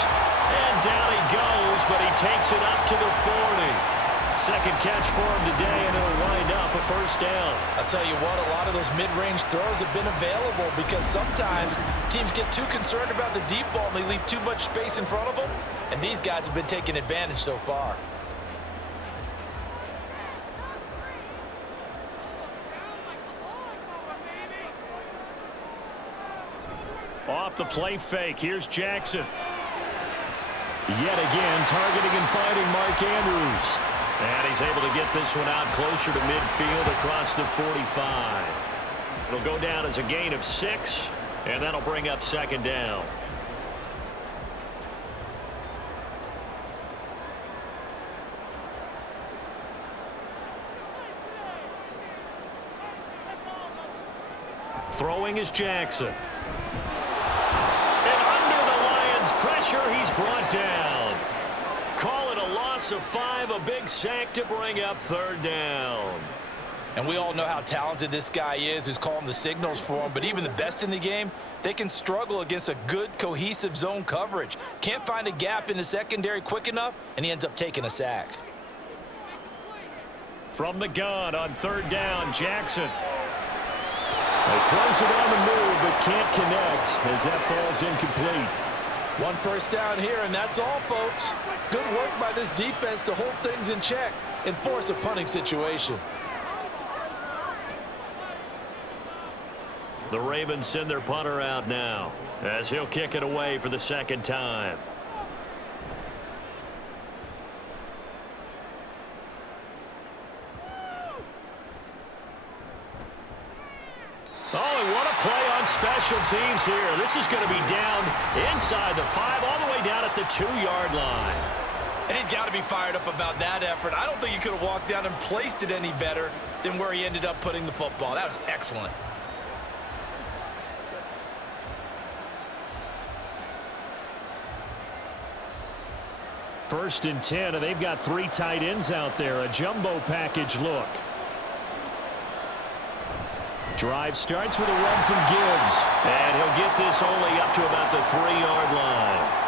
And down he goes, but he takes it up to the 40. Second catch for him today, and it'll wind up a 1st down. I'll tell you what, a lot of those mid-range throws have been available because sometimes teams get too concerned about the deep ball and they leave too much space in front of them, and these guys have been taking advantage so far. Off the play fake, here's Jackson. Yet again, targeting and finding Mark Andrews. And he's able to get this one out closer to midfield across the 45. It'll go down as a gain of 6, and that'll bring up 2nd down. Throwing is Jackson. Pressure, he's brought down. Call it a loss of 5, a big sack to bring up 3rd down. And we all know how talented this guy is who's calling the signals for him, but even the best in the game, they can struggle against a good, cohesive zone coverage. Can't find a gap in the secondary quick enough, and he ends up taking a sack. From the gun on 3rd down, Jackson. He throws it on the move, but can't connect as that falls incomplete. 1 1st down here, and that's all, folks. Good work by this defense to hold things in check and force a punting situation. The Ravens send their punter out now as he'll kick it away for the 2nd time. Oh, and what a play on special teams here. This is going to be down inside the 5, all the way down at the 2-yard line. And he's got to be fired up about that effort. I don't think he could have walked down and placed it any better than where he ended up putting the football. That was excellent. First and 10, and they've got 3 tight ends out there. A jumbo package look. Drive starts with a run from Gibbs. And he'll get this only up to about the 3-yard line.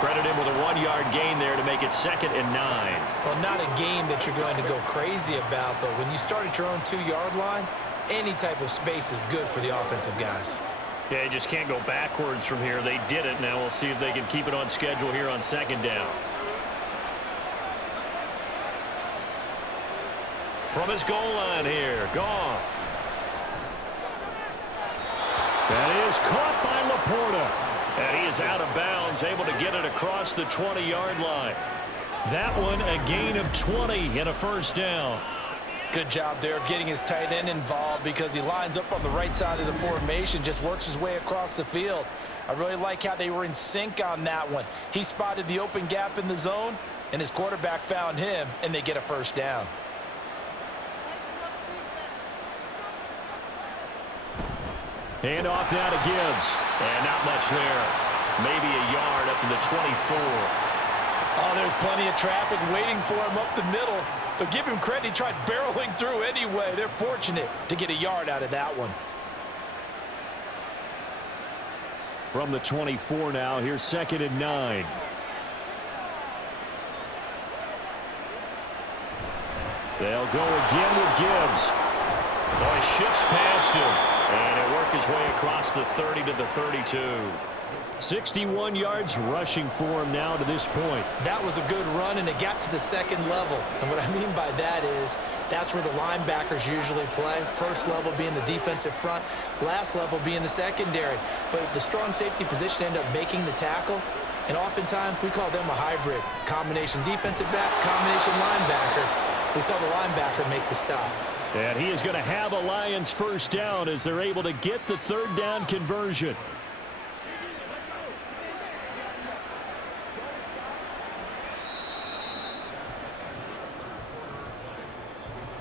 Credit him with a 1-yard gain there to make it 2nd and 9. Well, not a gain that you're going to go crazy about, but when you start at your own 2-yard line, any type of space is good for the offensive guys. Yeah, you just can't go backwards from here. They did it. Now we'll see if they can keep it on schedule here on 2nd down. From his goal line here, Goff. That is caught by Laporta. And he is out of bounds, able to get it across the 20-yard line. That one a gain of 20 and a 1st down. Good job there of getting his tight end involved because he lines up on the right side of the formation, just works his way across the field. I really like how they were in sync on that one. He spotted the open gap in the zone, and his quarterback found him, and they get a 1st down. Hand off now to Gibbs. And not much there. Maybe a yard up to the 24. Oh, there's plenty of traffic waiting for him up the middle. But give him credit, he tried barreling through anyway. They're fortunate to get a yard out of that one. From the 24 now, here's 2nd and 9. They'll go again with Gibbs. Oh, he shifts past him. And he'll work his way across the 30 to the 32. 61 yards rushing for him now to this point. That was a good run, and it got to the second level. And what I mean by that is that's where the linebackers usually play. First level being the defensive front, last level being the secondary. But the strong safety position ended up making the tackle, and oftentimes we call them a hybrid. Combination defensive back, combination linebacker. We saw the linebacker make the stop. And he is going to have a Lions first down as they're able to get the 3rd down conversion.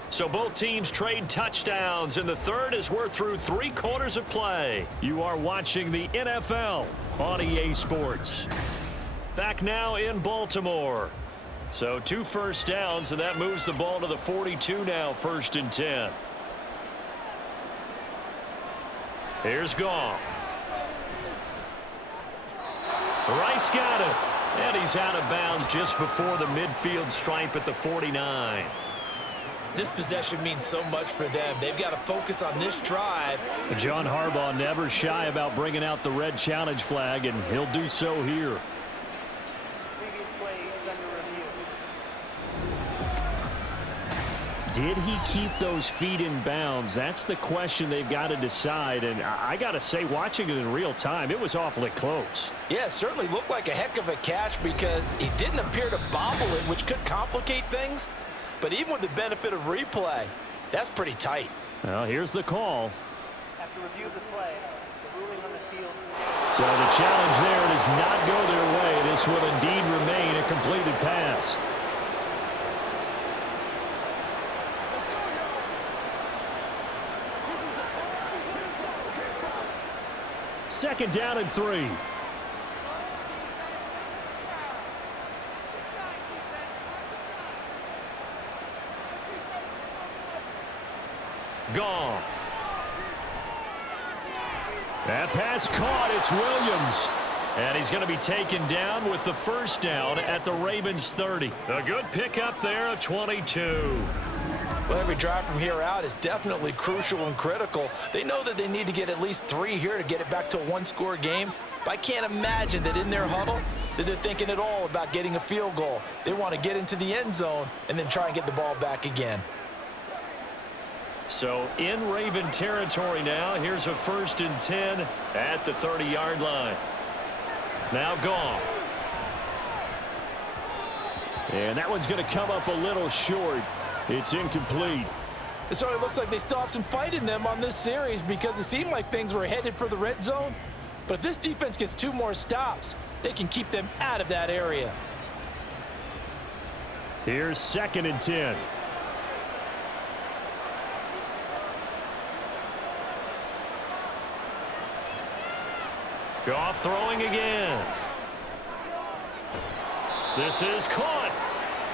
So both teams trade touchdowns, and the third as we're through 3 quarters of play. You are watching the NFL on EA Sports. Back now in Baltimore. So 2 first downs, and that moves the ball to the 42 now, 1st and 10. Here's Goff. Wright's got it. And he's out of bounds just before the midfield stripe at the 49. This possession means so much for them. They've got to focus on this drive. John Harbaugh never shy about bringing out the red challenge flag, and he'll do so here. Did he keep those feet in bounds? That's the question they've got to decide. And I got to say, watching it in real time, it was awfully close. Yeah, it certainly looked like a heck of a catch because he didn't appear to bobble it, which could complicate things. But even with the benefit of replay, that's pretty tight. Well, here's the call. After review of the play, the ruling on the field. So the challenge there does not go their way. This will indeed remain a completed pass. Second down and 3. Goff. That pass caught. It's Williams. And he's going to be taken down with the first down at the Ravens 30. A good pickup there at 22. Well, every drive from here out is definitely crucial and critical. They know that they need to get at least 3 here to get it back to a 1-score game. But I can't imagine that in their huddle that they're thinking at all about getting a field goal. They want to get into the end zone and then try and get the ball back again. So in Raven territory now, here's a 1st and 10 at the 30-yard line. Now Goff. And that one's going to come up a little short. It's incomplete. It certainly looks like they still have some fight in them on this series because it seemed like things were headed for the red zone. But if this defense gets 2 more stops, they can keep them out of that area. Here's 2nd and 10. Goff throwing again. This is caught.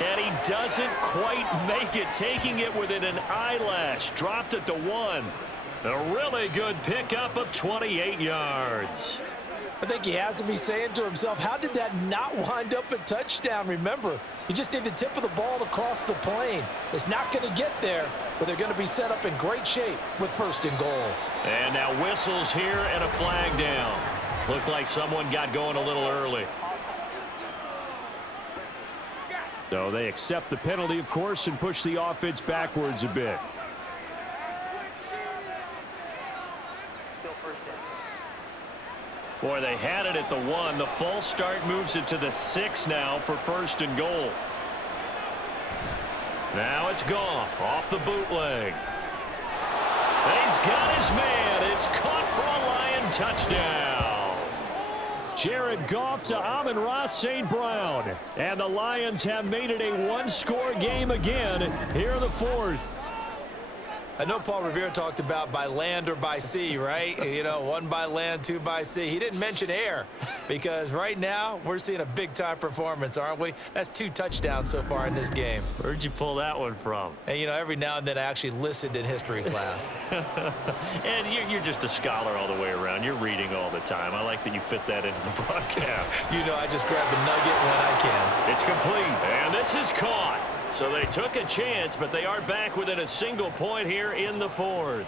And he doesn't quite make it, taking it within an eyelash. Dropped at the 1. A really good pickup of 28 yards. I think he has to be saying to himself, how did that not wind up a touchdown? Remember, you just need the tip of the ball to cross the plane. It's not going to get there, but they're going to be set up in great shape with 1st and goal. And now whistles here and a flag down. Looked like someone got going a little early. So they accept the penalty, of course, and push the offense backwards a bit. Boy, they had it at the 1. The false start moves it to the 6 now for 1st and goal. Now it's Goff off the bootleg. And he's got his man. It's caught for a Lion touchdown. Jared Goff to Amon-Ra St. Brown. And the Lions have made it a 1-score game again here in the 4th. I know Paul Revere talked about by land or by sea, right? You know, 1 by land, 2 by sea. He didn't mention air because right now we're seeing a big-time performance, aren't we? That's 2 touchdowns so far in this game. Where'd you pull that one from? And, you know, every now and then I actually listened in history class. And you're just a scholar all the way around. You're reading all the time. I like that you fit that into the broadcast. You know, I just grab a nugget when I can. It's complete, and this is caught. So they took a chance, but they are back within a single point here in the 4th.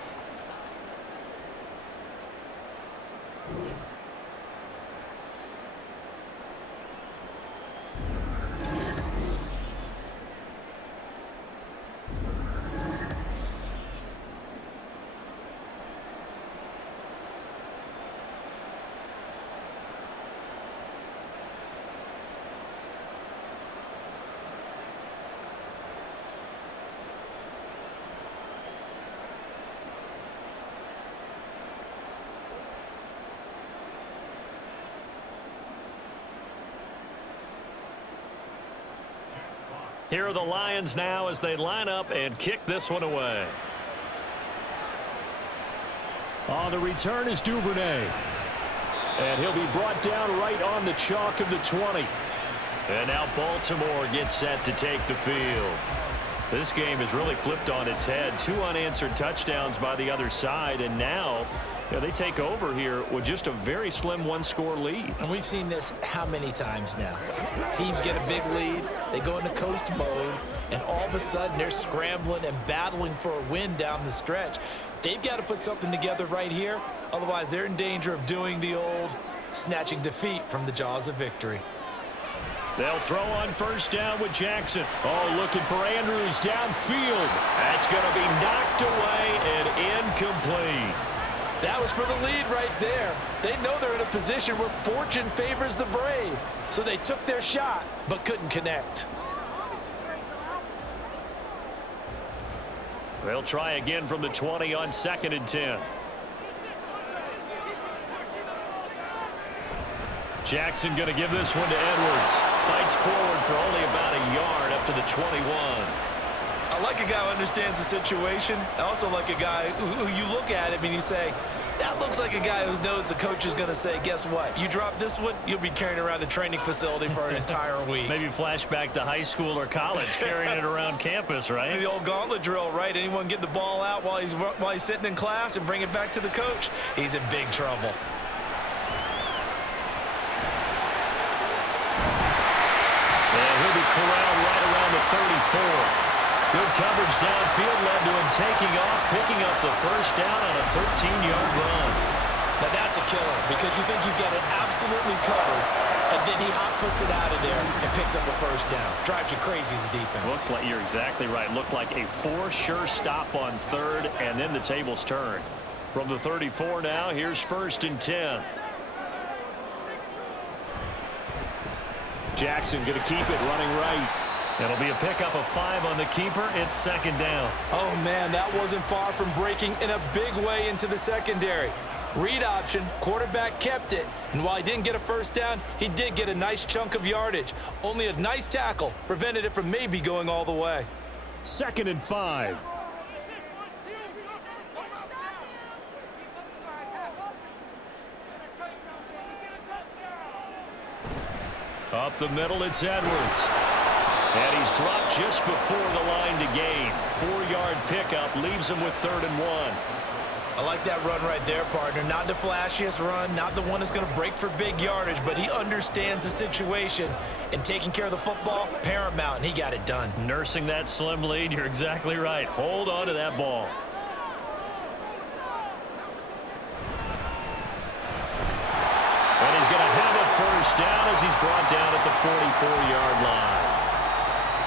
Here are the Lions now as they line up and kick this one away. On the return is Duvernay. And he'll be brought down right on the chalk of the 20. And now Baltimore gets set to take the field. This game has really flipped on its head. 2 unanswered touchdowns by the other side, and now they take over here with just a very slim 1-score lead. And we've seen this how many times now? Teams get a big lead, they go into coast mode, and all of a sudden they're scrambling and battling for a win down the stretch. They've got to put something together right here, otherwise they're in danger of doing the old snatching defeat from the jaws of victory. They'll throw on first down with Jackson. Oh, looking for Andrews downfield. That's going to be knocked away and incomplete. That was for the lead right there. They know they're in a position where fortune favors the brave. So they took their shot, but couldn't connect. They'll try again from the 20 on 2nd and 10. Jackson going to give this one to Edwards. Fights forward for only about a yard up to the 21. I like a guy who understands the situation. I also like a guy who you look at him and you say, that looks like a guy who knows the coach is going to say, guess what? You drop this one, you'll be carrying around the training facility for an entire week. Maybe flashback to high school or college, carrying it around campus, right? The old gauntlet drill, right? Anyone get the ball out while he's sitting in class and bring it back to the coach? He's in big trouble. And he'll be corralled right around the 34. Good coverage downfield led to him taking off, picking up the first down on a 13-yard run. Now that's a killer because you think you've got it absolutely covered, and then he hot-foots it out of there and picks up a first down. Drives you crazy as a defense. Looked like, you're exactly right. Looked like a for-sure stop on 3rd, and then the tables turned. From the 34 now, here's 1st and 10. Jackson going to keep it running right. It'll be a pickup of 5 on the keeper. It's 2nd down. Oh, man, that wasn't far from breaking in a big way into the secondary. Read option, quarterback kept it, and while he didn't get a first down, he did get a nice chunk of yardage. Only a nice tackle prevented it from maybe going all the way. 2nd and 5. Up the middle, it's Edwards. And he's dropped just before the line to gain. 4-yard pickup leaves him with 3rd and 1. I like that run right there, partner. Not the flashiest run, not the one that's going to break for big yardage, but he understands the situation, and taking care of the football, paramount, and he got it done. Nursing that slim lead, you're exactly right. Hold on to that ball. And he's going to have a first down as he's brought down at the 44-yard line.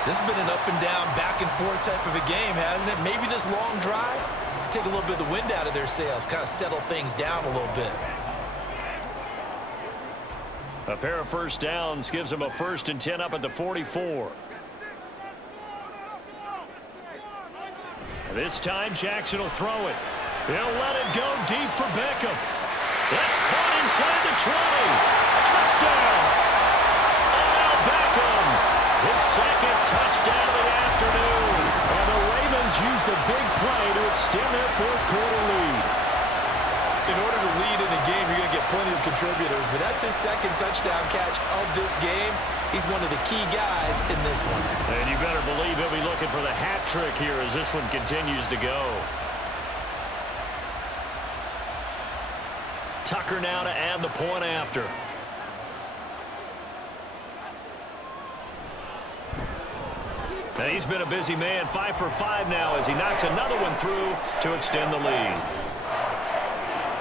This has been an up-and-down, back-and-forth type of a game, hasn't it? Maybe this long drive take a little bit of the wind out of their sails, kind of settle things down a little bit. A pair of first downs gives him a 1st and 10 up at the 44. This time Jackson will throw it. He'll let it go deep for Beckham. That's caught inside the 20. Touchdown! Odell Beckham, his 2nd touchdown of the afternoon. And the Ravens use the big play to extend their fourth quarter lead. In order to lead in a game, you're going to get plenty of contributors, but that's his second touchdown catch of this game. He's one of the key guys in this one. And you better believe he'll be looking for the hat trick here as this one continues to go. Tucker now to add the point after. And he's been a busy man, 5 for 5 now as he knocks another one through to extend the lead.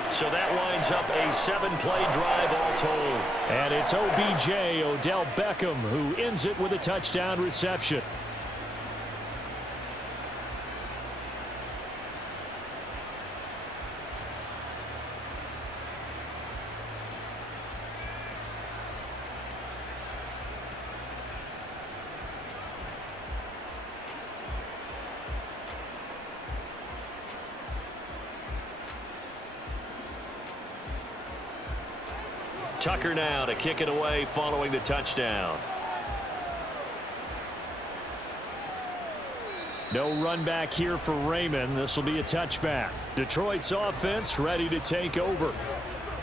So that winds up a 7-play drive all told. And it's OBJ, Odell Beckham, who ends it with a touchdown reception. Tucker now to kick it away following the touchdown. No run back here for Raymond. This will be a touchback. Detroit's offense ready to take over.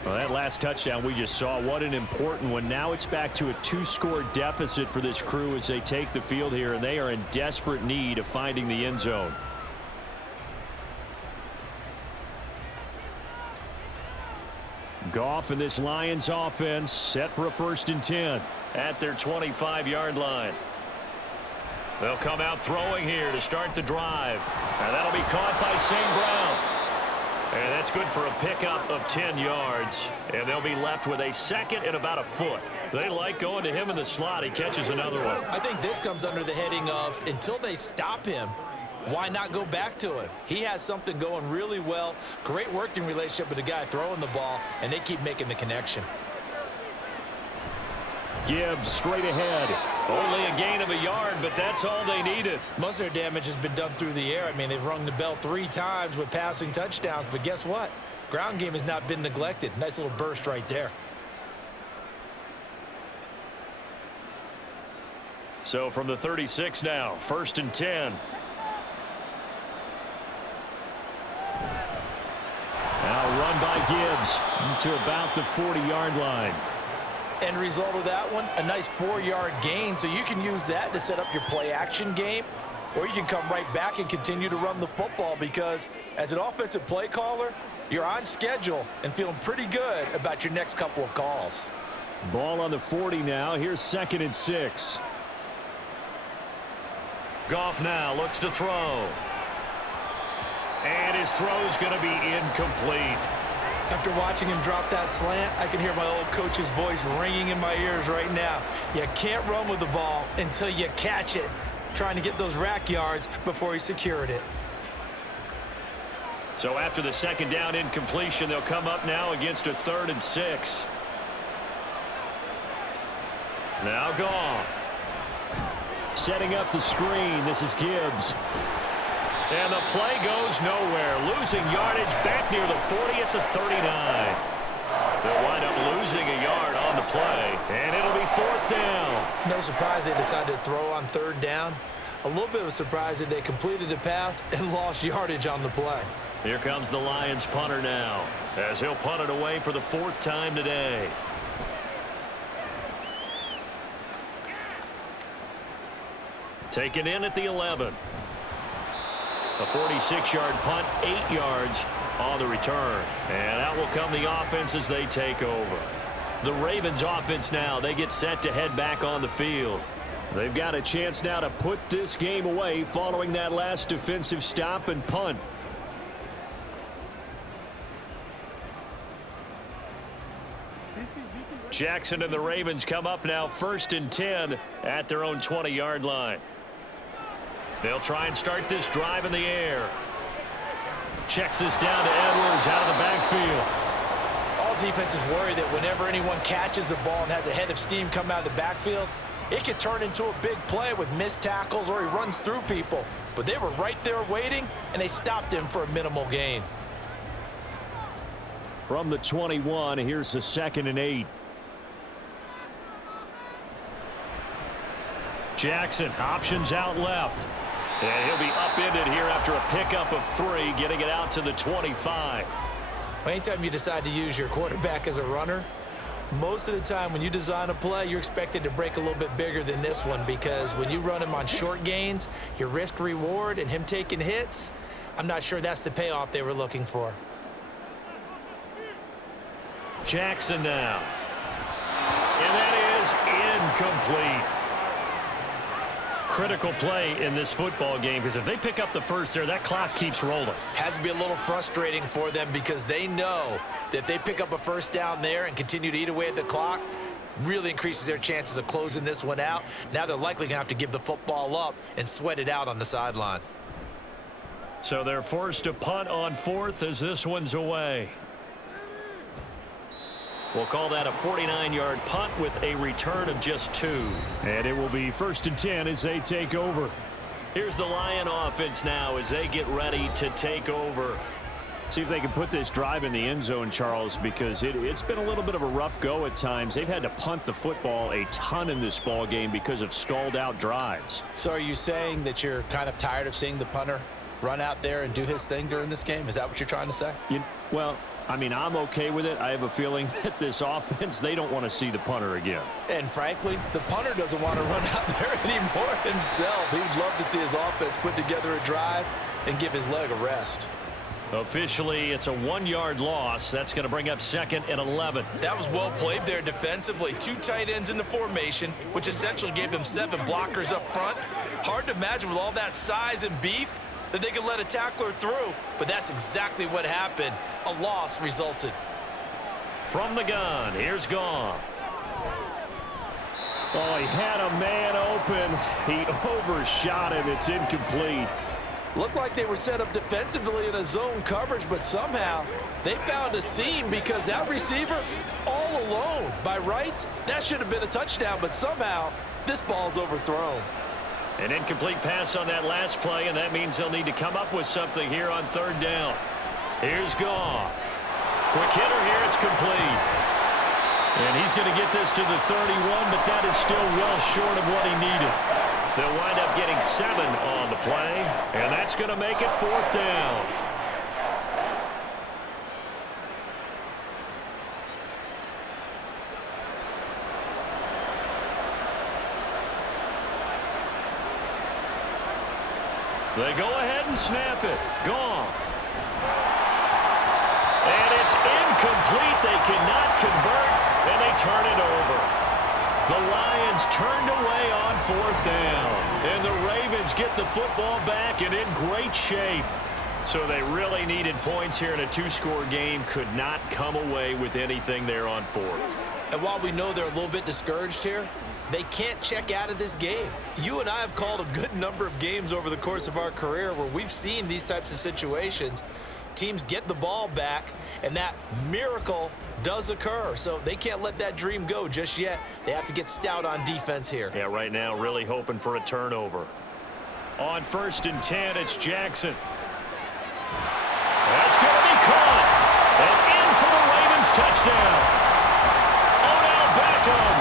Well, that last touchdown we just saw, what an important one. Now it's back to a 2-score deficit for this crew as they take the field here, and they are in desperate need of finding the end zone. Goff and this Lions offense set for a 1st and 10. At their 25-yard line. They'll come out throwing here to start the drive. And that'll be caught by St. Brown. And that's good for a pickup of 10 yards. And they'll be left with a 2nd and about a foot. They like going to him in the slot. He catches another one. I think this comes under the heading of until they stop him, why not go back to him? He has something going really well. Great working relationship with the guy throwing the ball, and they keep making the connection. Gibbs straight ahead. Only a gain of a yard, but that's all they needed. Most of their damage has been done through the air. I mean, they've rung the bell 3 times with passing touchdowns, but guess what? Ground game has not been neglected. Nice little burst right there. So from the 36 now, 1st and 10. Now run by Gibbs to about the 40-yard line. End result of that one, a nice 4-yard gain, so you can use that to set up your play-action game, or you can come right back and continue to run the football because as an offensive play caller, you're on schedule and feeling pretty good about your next couple of calls. Ball on the 40 now. Here's 2nd and 6. Goff now looks to throw. And his throw's going to be incomplete. After watching him drop that slant, I can hear my old coach's voice ringing in my ears right now. You can't run with the ball until you catch it. Trying to get those rack yards before he secured it. So after the 2nd down incompletion, they'll come up now against a 3rd and 6. Now Goff. Setting up the screen. This is Gibbs. And the play goes nowhere. Losing yardage back near the 40 at the 39. They'll wind up losing a yard on the play. And it'll be 4th down. No surprise they decided to throw on 3rd down. A little bit of a surprise that they completed the pass and lost yardage on the play. Here comes the Lions punter now, as he'll punt it away for the 4th time today. Taken in at the 11. A 46-yard punt, 8 yards on the return. And out will come the offense as they take over. The Ravens offense now, they get set to head back on the field. They've got a chance now to put this game away following that last defensive stop and punt. Jackson and the Ravens come up now 1st and 10 at their own 20-yard line. They'll try and start this drive in the air. Checks this down to Edwards out of the backfield. All defenses worry that whenever anyone catches the ball and has a head of steam come out of the backfield, it could turn into a big play with missed tackles or he runs through people. But they were right there waiting, and they stopped him for a minimal gain. From the 21, here's the 2nd and 8. Jackson options out left. And he'll be upended here after a pickup of 3, getting it out to the 25. Anytime you decide to use your quarterback as a runner, most of the time when you design a play, you're expected to break a little bit bigger than this one, because when you run him on short gains, your risk reward and him taking hits, I'm not sure that's the payoff they were looking for. Jackson now. And that is incomplete. Critical play in this football game, because if they pick up the first there, that clock keeps rolling. Has to be a little frustrating for them, because they know that if they pick up a first down there and continue to eat away at the clock, really increases their chances of closing this one out. Now they're likely going to have to give the football up and sweat it out on the sideline. So they're forced to punt on 4th as this one's away. We'll call that a 49-yard punt with a return of just 2. And it will be 1st and 10 as they take over. Here's the Lion offense now as they get ready to take over. See if they can put this drive in the end zone, Charles, because it's been a little bit of a rough go at times. They've had to punt the football a ton in this ball game because of stalled-out drives. So are you saying that you're kind of tired of seeing the punter run out there and do his thing during this game? Is that what you're trying to say? Well, I mean, I'm okay with it. I have a feeling that this offense, they don't want to see the punter again. And frankly, the punter doesn't want to run out there anymore himself. He would love to see his offense put together a drive and give his leg a rest. Officially, it's a 1-yard loss. That's going to bring up 2nd and 11. That was well played there defensively. 2 tight ends in the formation, which essentially gave them 7 blockers up front. Hard to imagine with all that size and beef that they could let a tackler through, but that's exactly what happened. A loss resulted. From the gun, here's Goff. Oh, he had a man open. He overshot him. It's incomplete. Looked like they were set up defensively in a zone coverage, but somehow they found a seam, because that receiver all alone. By rights, that should have been a touchdown, but somehow this ball's overthrown. An incomplete pass on that last play, and that means they'll need to come up with something here on 3rd down. Here's Goff. Quick hitter here, it's complete. And he's going to get this to the 31, but that is still well short of what he needed. They'll wind up getting 7 on the play, and that's going to make it 4th down. They go ahead and snap it. Goff. And it's incomplete. They cannot convert, and they turn it over. The Lions turned away on 4th down, and the Ravens get the football back and in great shape. So they really needed points here in a 2-score game. Could not come away with anything there on 4th. And while we know they're a little bit discouraged here, they can't check out of this game. You and I have called a good number of games over the course of our career where we've seen these types of situations. Teams get the ball back, and that miracle does occur. So they can't let that dream go just yet. They have to get stout on defense here. Yeah, right now really hoping for a turnover. On 1st and 10, it's Jackson. That's going to be caught. And in for the Ravens touchdown. Odell Beckham,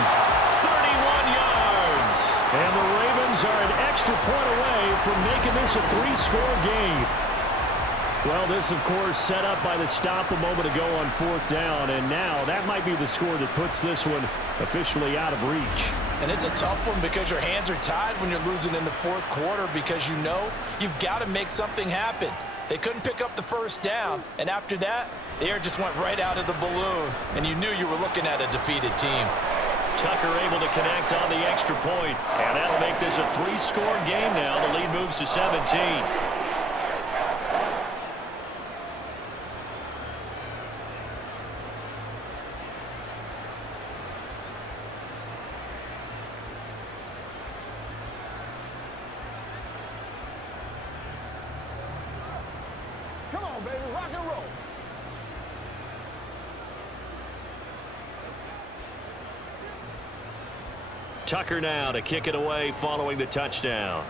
31 yards. And the Ravens are an extra point away from making this a 3-score game. Well, this, of course, set up by the stop a moment ago on 4th down, and now that might be the score that puts this one officially out of reach. And it's a tough one, because your hands are tied when you're losing in the 4th quarter, because you know you've got to make something happen. They couldn't pick up the first down, and after that, the air just went right out of the balloon, and you knew you were looking at a defeated team. Tucker able to connect on the extra point, and that'll make this a 3-score game now. The lead moves to 17. Come on, baby, rock and roll. Tucker now to kick it away following the touchdown.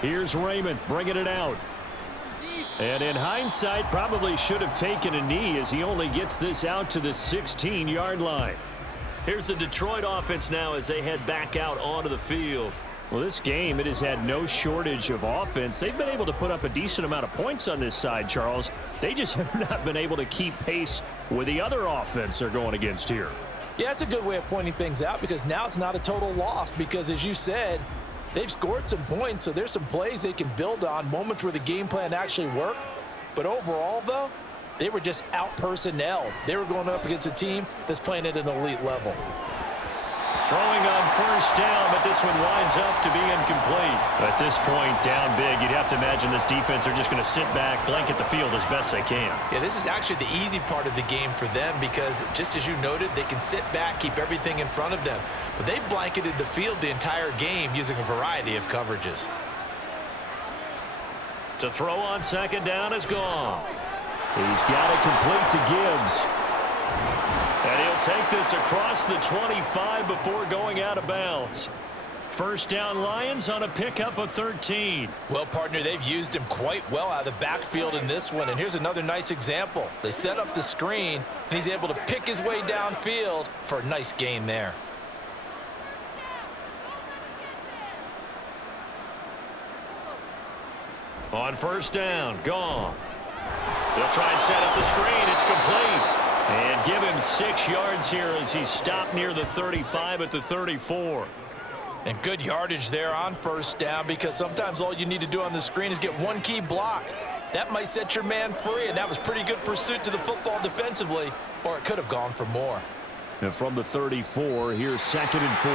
Here's Raymond bringing it out. And in hindsight, probably should have taken a knee, as he only gets this out to the 16-yard line. Here's the Detroit offense now as they head back out onto the field. Well, this game, it has had no shortage of offense. They've been able to put up a decent amount of points on this side, Charles. They just have not been able to keep pace with the other offense they're going against here. Yeah, it's a good way of pointing things out because now it's not a total loss because, as you said, they've scored some points, so there's some plays they can build on, moments where the game plan actually worked. But overall, though, they were just out-personnel. They were going up against a team that's playing at an elite level. Throwing on first down, but this one winds up to be incomplete. At this point, down big, you'd have to imagine this defense are just going to sit back, blanket the field as best they can. Yeah, this is actually the easy part of the game for them because, just as you noted, they can sit back, keep everything in front of them. But they've blanketed the field the entire game using a variety of coverages. To throw on second down is Goff. He's got it complete to Gibbs. And he'll take this across the 25 before going out of bounds. First down Lions on a pickup of 13. Well, partner, they've used him quite well out of the backfield in this one. And here's another nice example. They set up the screen, and he's able to pick his way downfield for a nice gain there. On first down, Goff. They'll try and set up the screen. It's complete. And give him 6 yards here as he's stopped near the 35 at the 34. And good yardage there on first down because sometimes all you need to do on the screen is get one key block. That might set your man free, and that was pretty good pursuit to the football defensively, or it could have gone for more. And from the 34, here's 2nd and 4.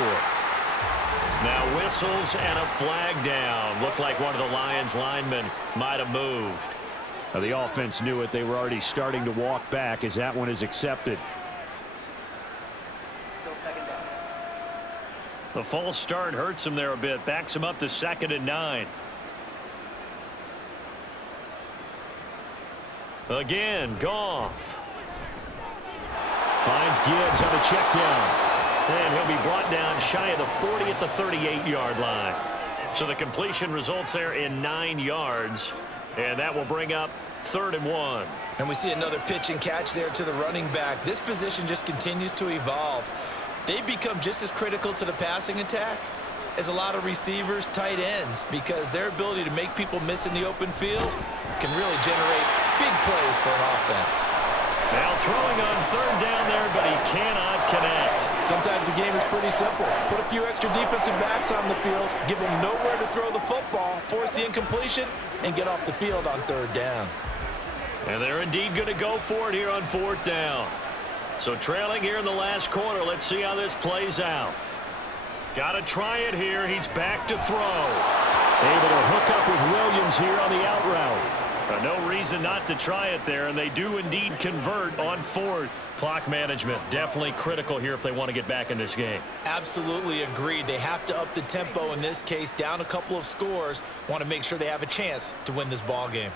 Now whistles and a flag down. Looked like one of the Lions linemen might have moved. Now the offense knew it. They were already starting to walk back as that one is accepted. Still second down. The false start hurts him there a bit. Backs him up to 2nd and 9. Again, Goff. Finds Gibbs on a check down. And he'll be brought down shy of the 40 at the 38-yard line. So the completion results there in 9 yards. And that will bring up 3rd and 1. And we see another pitch and catch there to the running back. This position just continues to evolve. They become just as critical to the passing attack as a lot of receivers, tight ends, because their ability to make people miss in the open field can really generate big plays for an offense. Now throwing on 3rd down there, but he cannot connect. Sometimes the game is pretty simple. Put a few extra defensive backs on the field, give them nowhere to throw the football, force the incompletion, and get off the field on 3rd down. And they're indeed going to go for it here on 4th down. So trailing here in the last quarter, let's see how this plays out. Got to try it here. He's back to throw. Able to hook up with Williams here on the out route. No reason not to try it there, and they do indeed convert on 4th. Clock management definitely critical here if they want to get back in this game. Absolutely agreed. They have to up the tempo in this case, down a couple of scores. Want to make sure they have a chance to win this ball game.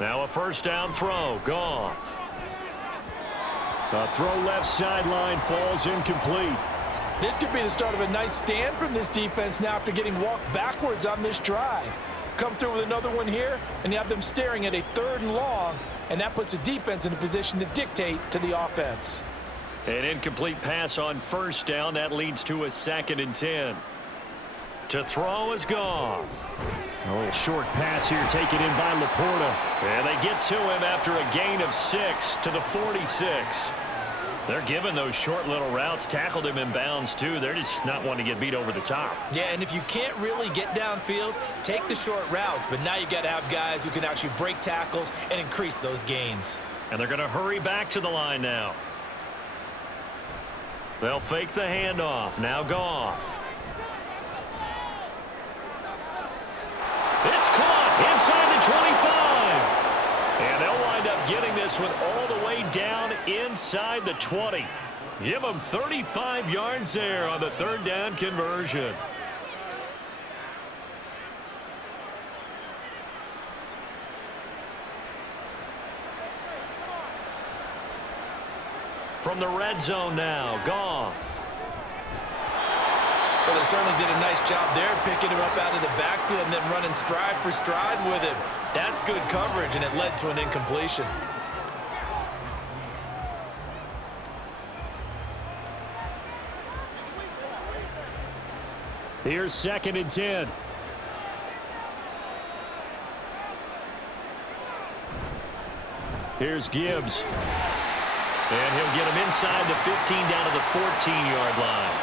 Now a first down throw. Goff. The throw left sideline falls incomplete. This could be the start of a nice stand from this defense now after getting walked backwards on this drive. Come through with another one here, and you have them staring at a 3rd and long, and that puts the defense in a position to dictate to the offense. An incomplete pass on first down. That leads to a 2nd and 10. To throw is Goff. A little short pass here taken in by Laporta. And they get to him after a gain of 6 to the 46. They're giving those short little routes. Tackled him in bounds, too. They're just not wanting to get beat over the top. Yeah, and if you can't really get downfield, take the short routes. But now you got to have guys who can actually break tackles and increase those gains. And they're going to hurry back to the line now. They'll fake the handoff. Now Goff. It's caught inside the 25. And they'll wind up getting this one all the way down inside the 20. Give them 35 yards there on the 3rd down conversion. From the red zone now, Goff. Well, they certainly did a nice job there, picking him up out of the backfield and then running stride for stride with him. That's good coverage, and it led to an incompletion. Here's 2nd and 10. Here's Gibbs. And he'll get him inside the 15 down to the 14-yard line.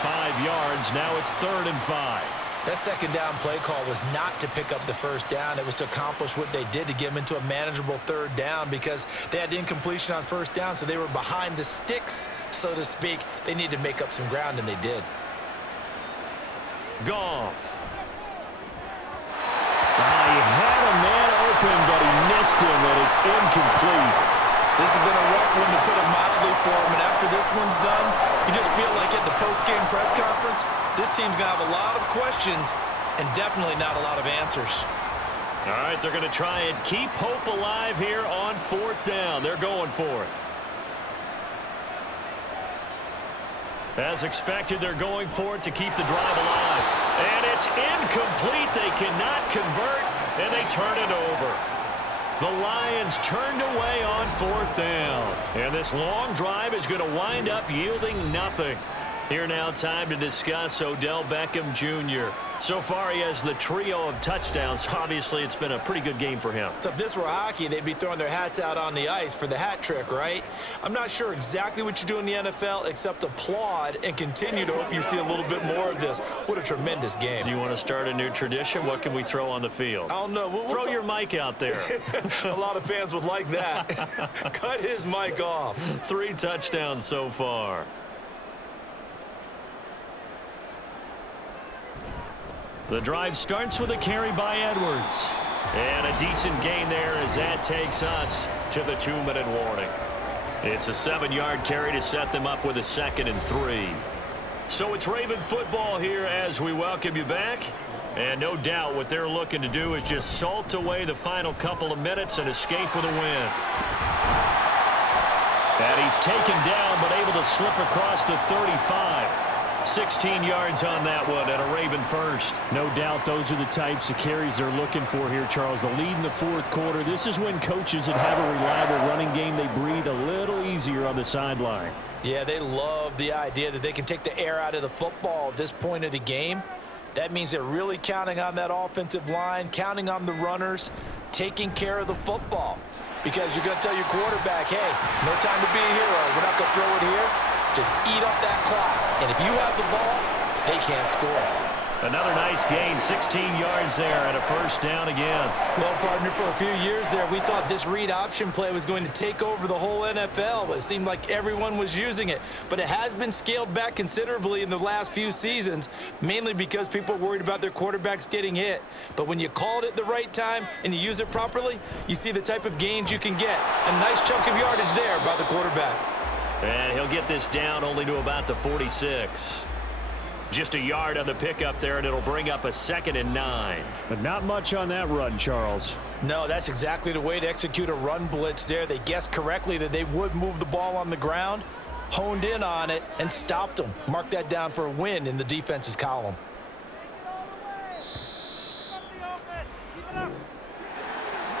5 yards. Now it's 3rd and 5. That 2nd down play call was not to pick up the 1st down. It was to accomplish what they did to get them into a manageable 3rd down because they had incompletion on 1st down, so they were behind the sticks, so to speak. They needed to make up some ground, and they did. Goff. He had a man open, but he missed him, and it's incomplete. This has been a rough one, to put it mildly, for him, and after this one's done, you just feel like at the post-game press conference, this team's going to have a lot of questions and definitely not a lot of answers. All right, they're going to try and keep hope alive here on 4th down. They're going for it. As expected, they're going for it to keep the drive alive. And it's incomplete. They cannot convert, and they turn it over. The Lions turned away on 4th down. And this long drive is going to wind up yielding nothing. Here now, time to discuss Odell Beckham Jr. So far, he has the trio of touchdowns. Obviously, it's been a pretty good game for him. So if this were hockey, they'd be throwing their hats out on the ice for the hat trick, right? I'm not sure exactly what you do in the NFL except applaud and continue to hope you see a little bit more of this. What a tremendous game. You want to start a new tradition? What can we throw on the field? I don't know. Throw your mic out there. A lot of fans would like that. Cut his mic off. 3 touchdowns so far. The drive starts with a carry by Edwards. And a decent gain there as that takes us to the 2-minute warning. It's a 7-yard carry to set them up with a 2nd and 3. So it's Raven football here as we welcome you back. And no doubt what they're looking to do is just salt away the final couple of minutes and escape with a win. And he's taken down but able to slip across the 35. 16 yards on that one and a Raven first. No doubt those are the types of carries they're looking for here, Charles. The lead in the 4th quarter. This is when coaches that have a reliable running game, they breathe a little easier on the sideline. Yeah, they love the idea that they can take the air out of the football at this point of the game. That means they're really counting on that offensive line, counting on the runners, taking care of the football. Because you're going to tell your quarterback, hey, no time to be a hero. We're not going to throw it here. Just eat up that clock. And if you have the ball, they can't score. Another nice gain, 16 yards there and a 1st down again. Well, partner, for a few years there, we thought this read option play was going to take over the whole NFL. It seemed like everyone was using it. But it has been scaled back considerably in the last few seasons, mainly because people are worried about their quarterbacks getting hit. But when you call it at the right time and you use it properly, you see the type of gains you can get. A nice chunk of yardage there by the quarterback. And he'll get this down only to about the 46. Just a yard on the pickup there, and it'll bring up a 2nd and 9. But not much on that run, Charles. No, that's exactly the way to execute a run blitz there. They guessed correctly that they would move the ball on the ground, honed in on it, and stopped them. Mark that down for a win in the defense's column.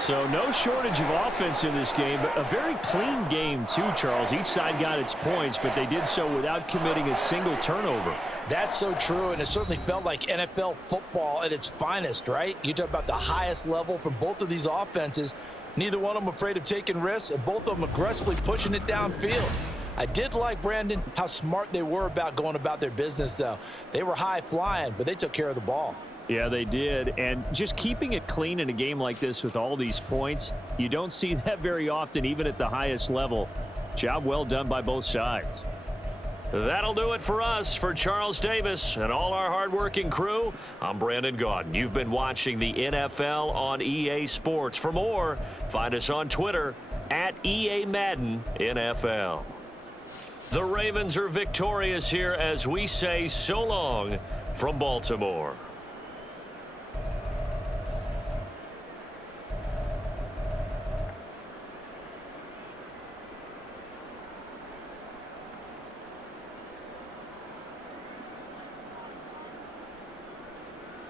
So no shortage of offense in this game, but a very clean game too, Charles. Each side got its points, but they did so without committing a single turnover. That's so true, and it certainly felt like NFL football at its finest, right? You talk about the highest level from both of these offenses. Neither one of them afraid of taking risks, and both of them aggressively pushing it downfield. I did like, Brandon, how smart they were about going about their business, though. They were high flying, but they took care of the ball. Yeah, they did. And just keeping it clean in a game like this with all these points, you don't see that very often, even at the highest level. Job well done by both sides. That'll do it for us. For Charles Davis and all our hardworking crew, I'm Brandon Gaudin. You've been watching the NFL on EA Sports. For more, find us on Twitter at EA Madden NFL. The Ravens are victorious here as we say so long from Baltimore.